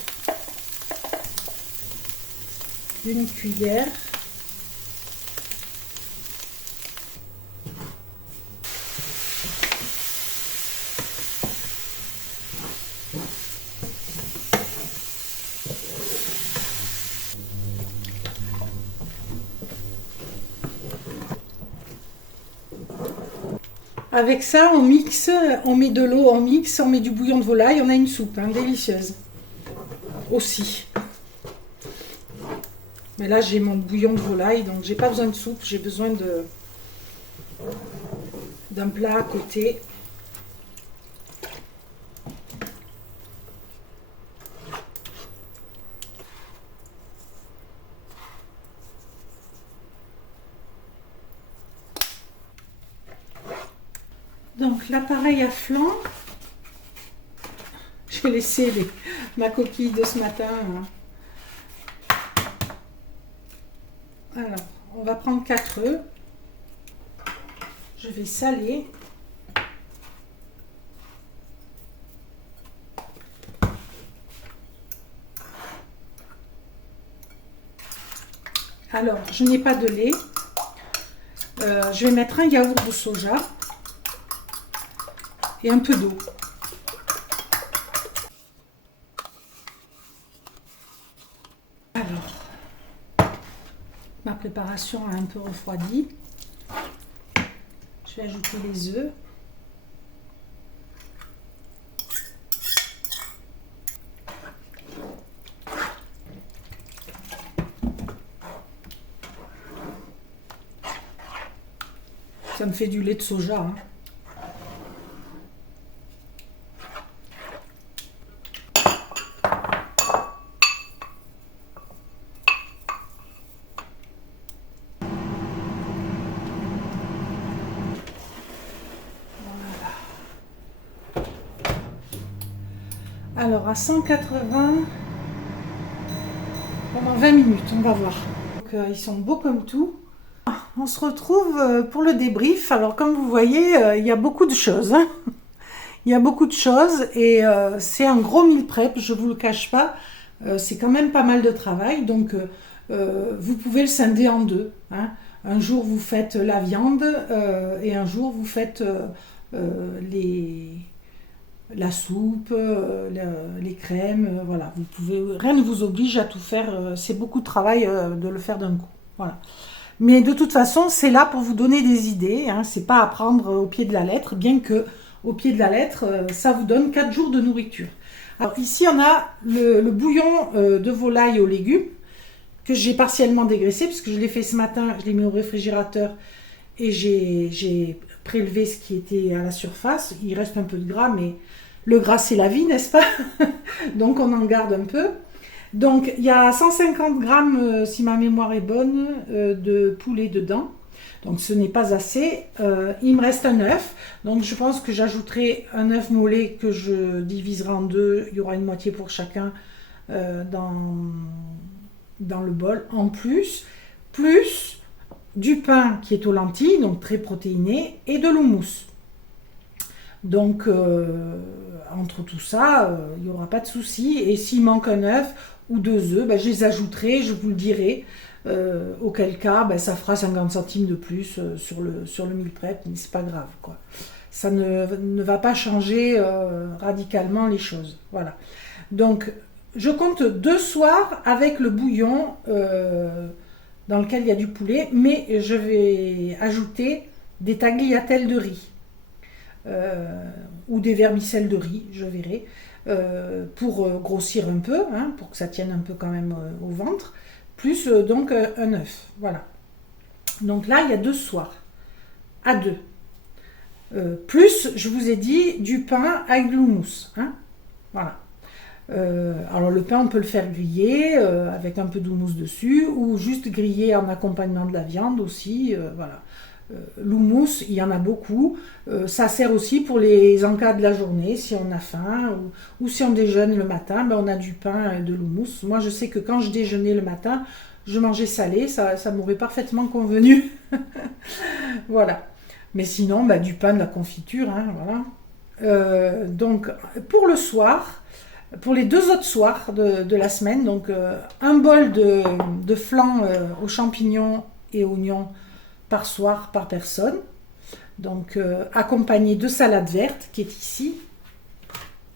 une cuillère. Avec ça, on mixe, on met de l'eau, on mixe, on met du bouillon de volaille, on a une soupe hein, délicieuse. Aussi. Mais là, j'ai mon bouillon de volaille, donc j'ai pas besoin de soupe, j'ai besoin d'un plat à côté. Donc l'appareil à flanc, j'ai laissé ma coquille de ce matin. Alors, on va prendre 4 œufs. Je vais saler. Alors, je n'ai pas de lait. Je vais mettre un yaourt de soja. Et un peu d'eau. Alors, ma préparation a un peu refroidi. Je vais ajouter les œufs. Ça me fait du lait de soja. Hein. Alors à 180 pendant 20 minutes, on va voir. Donc, ils sont beaux comme tout. On se retrouve pour le débrief. Alors comme vous voyez, il y a beaucoup de choses. Hein. Il y a beaucoup de choses et c'est un gros meal prep, je ne vous le cache pas. C'est quand même pas mal de travail. Donc vous pouvez le scinder en deux. Hein. Un jour vous faites la viande et un jour vous faites la soupe, les crèmes, voilà. Rien ne vous oblige à tout faire. C'est beaucoup de travail de le faire d'un coup. Voilà. Mais de toute façon, c'est là pour vous donner des idées. Hein. C'est pas à prendre au pied de la lettre, bien que au pied de la lettre, ça vous donne 4 jours de nourriture. Alors ici, on a le bouillon de volaille aux légumes que j'ai partiellement dégraissé puisque je l'ai fait ce matin, je l'ai mis au réfrigérateur et j'ai prélevé ce qui était à la surface. Il reste un peu de gras, mais le gras c'est la vie, n'est-ce pas? Donc on en garde un peu. Donc il y a 150 grammes, si ma mémoire est bonne, de poulet dedans. Donc ce n'est pas assez. Il me reste un œuf. Donc je pense que j'ajouterai un œuf mollet que je diviserai en deux. Il y aura une moitié pour chacun dans le bol. En plus du pain qui est aux lentilles, donc très protéiné, et de l'houmous. Donc entre tout ça, il n'y aura pas de souci. Et s'il manque un œuf ou 2 œufs, je les ajouterai, je vous le dirai. Auquel cas, ça fera 50 centimes de plus sur le meal prep, mais c'est pas grave, quoi. Ça ne va pas changer radicalement les choses. Voilà. Donc, je compte 2 soirs avec le bouillon dans lequel il y a du poulet, mais je vais ajouter des tagliatelles de riz ou des vermicelles de riz, je verrai, pour grossir un peu, hein, pour que ça tienne un peu quand même au ventre. Plus donc un œuf, voilà. Donc là, il y a 2 soirs, à 2. Plus, je vous ai dit, du pain avec de l'houmous, hein, voilà. Alors le pain, on peut le faire griller avec un peu d'houmous dessus, ou juste griller en accompagnement de la viande aussi, voilà. L'houmous, il y en a beaucoup. Ça sert aussi pour les encas de la journée, si on a faim, ou si on déjeune le matin, on a du pain et de l'houmous. Moi, je sais que quand je déjeunais le matin, je mangeais salé, ça m'aurait parfaitement convenu. Voilà. Mais sinon, du pain, de la confiture, hein, voilà. Donc, pour le soir, pour les 2 autres soirs de la semaine, donc un bol de flan aux champignons et oignons par soir, par personne. Donc, accompagné de salade verte, qui est ici.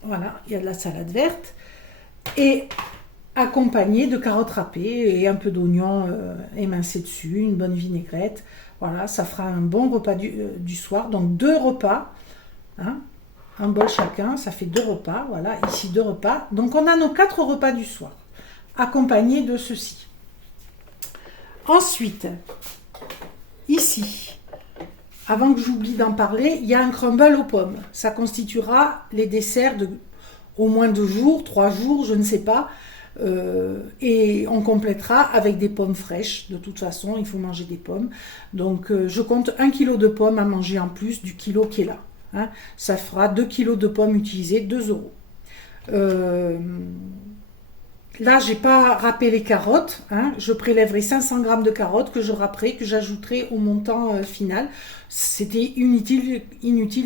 Voilà, il y a de la salade verte. Et accompagné de carottes râpées et un peu d'oignon émincé dessus, une bonne vinaigrette. Voilà, ça fera un bon repas du soir. Donc, 2 repas. Hein, un bol chacun, ça fait 2 repas. Voilà, ici 2 repas. Donc, on a nos 4 repas du soir, accompagnés de ceci. Ensuite, ici, avant que j'oublie d'en parler, il y a un crumble aux pommes. Ça constituera les desserts de au moins 2 jours, 3 jours, je ne sais pas. Et on complétera avec des pommes fraîches. De toute façon, il faut manger des pommes. Donc, je compte 1 kg de pommes à manger en plus du kilo qui est là. Hein. Ça fera 2 kg de pommes utilisées, 2 euros. Là, j'ai pas râpé les carottes. Hein. Je prélèverai 500 g de carottes que je râperai, que j'ajouterai au montant final. C'était inutile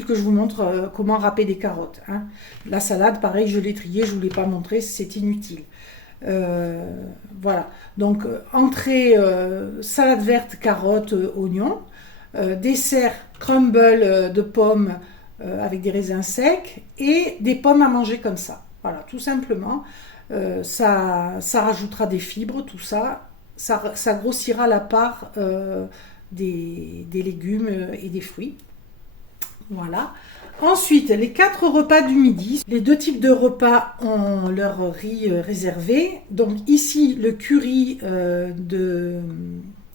que je vous montre comment râper des carottes. Hein. La salade, pareil, je l'ai triée, je vous l'ai pas montré, c'est inutile. Voilà. Donc, entrée, salade verte, carottes, oignons. Dessert, crumble de pommes avec des raisins secs et des pommes à manger comme ça. Voilà, tout simplement. Ça rajoutera des fibres, tout ça. Ça grossira la part des légumes et des fruits. Voilà. Ensuite, les 4 repas du midi. Les 2 types de repas ont leur riz réservé. Donc ici, le curry de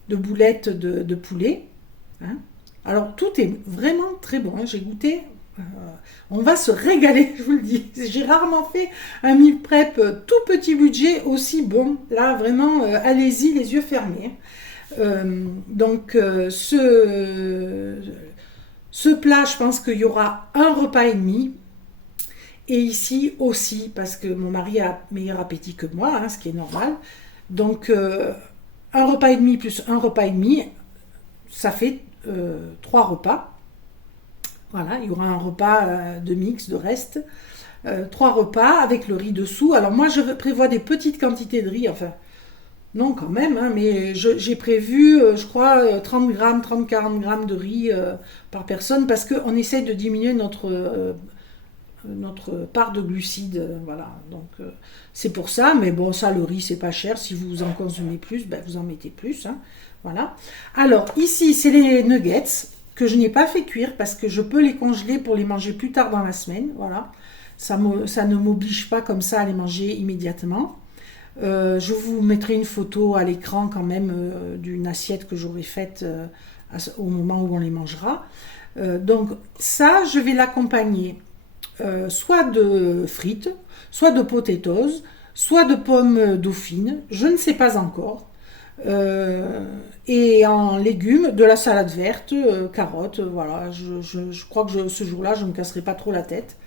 boulettes de poulet. Hein. Alors, tout est vraiment très bon. Hein. J'ai goûté. On va se régaler, je vous le dis. J'ai rarement fait un meal prep tout petit budget aussi bon. Là, vraiment, allez-y, les yeux fermés. Donc, ce plat, je pense qu'il y aura un repas et demi. Et ici aussi, parce que mon mari a meilleur appétit que moi, hein, ce qui est normal. Donc, un repas et demi plus un repas et demi, ça fait 3 repas. Voilà, il y aura un repas de mix, de reste. 3 repas avec le riz dessous. Alors moi, je prévois des petites quantités de riz. Enfin, non quand même, hein, mais j'ai prévu, je crois, 30 grammes, 30-40 grammes de riz par personne parce qu'on essaye de diminuer notre part de glucides, voilà. Donc c'est pour ça, mais bon, ça, le riz, c'est pas cher. Si vous en consommez plus, ben, vous en mettez plus, hein, voilà. Alors ici, c'est les nuggets que je n'ai pas fait cuire parce que je peux les congeler pour les manger plus tard dans la semaine, voilà. Ça ne m'oblige pas comme ça à les manger immédiatement. Je vous mettrai une photo à l'écran quand même d'une assiette que j'aurai faite au moment où on les mangera. Donc ça, je vais l'accompagner soit de frites, soit de potatoes, soit de pommes dauphines, je ne sais pas encore. Et en légumes, de la salade verte, carottes, voilà. Je crois que ce jour-là, je ne me casserai pas trop la tête.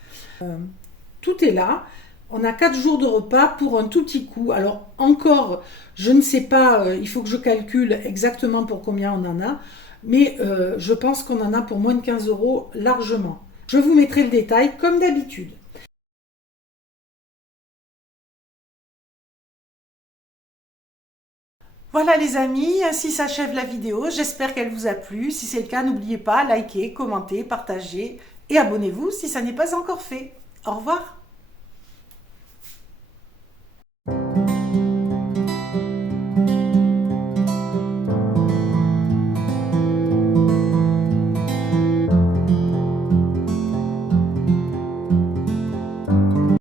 Tout est là. On a 4 jours de repas pour un tout petit coup. Alors encore, je ne sais pas, il faut que je calcule exactement pour combien on en a, mais je pense qu'on en a pour moins de 15 € largement. Je vous mettrai le détail comme d'habitude. Voilà les amis, ainsi s'achève la vidéo. J'espère qu'elle vous a plu. Si c'est le cas, n'oubliez pas, likez, commentez, partagez et abonnez-vous si ça n'est pas encore fait. Au revoir.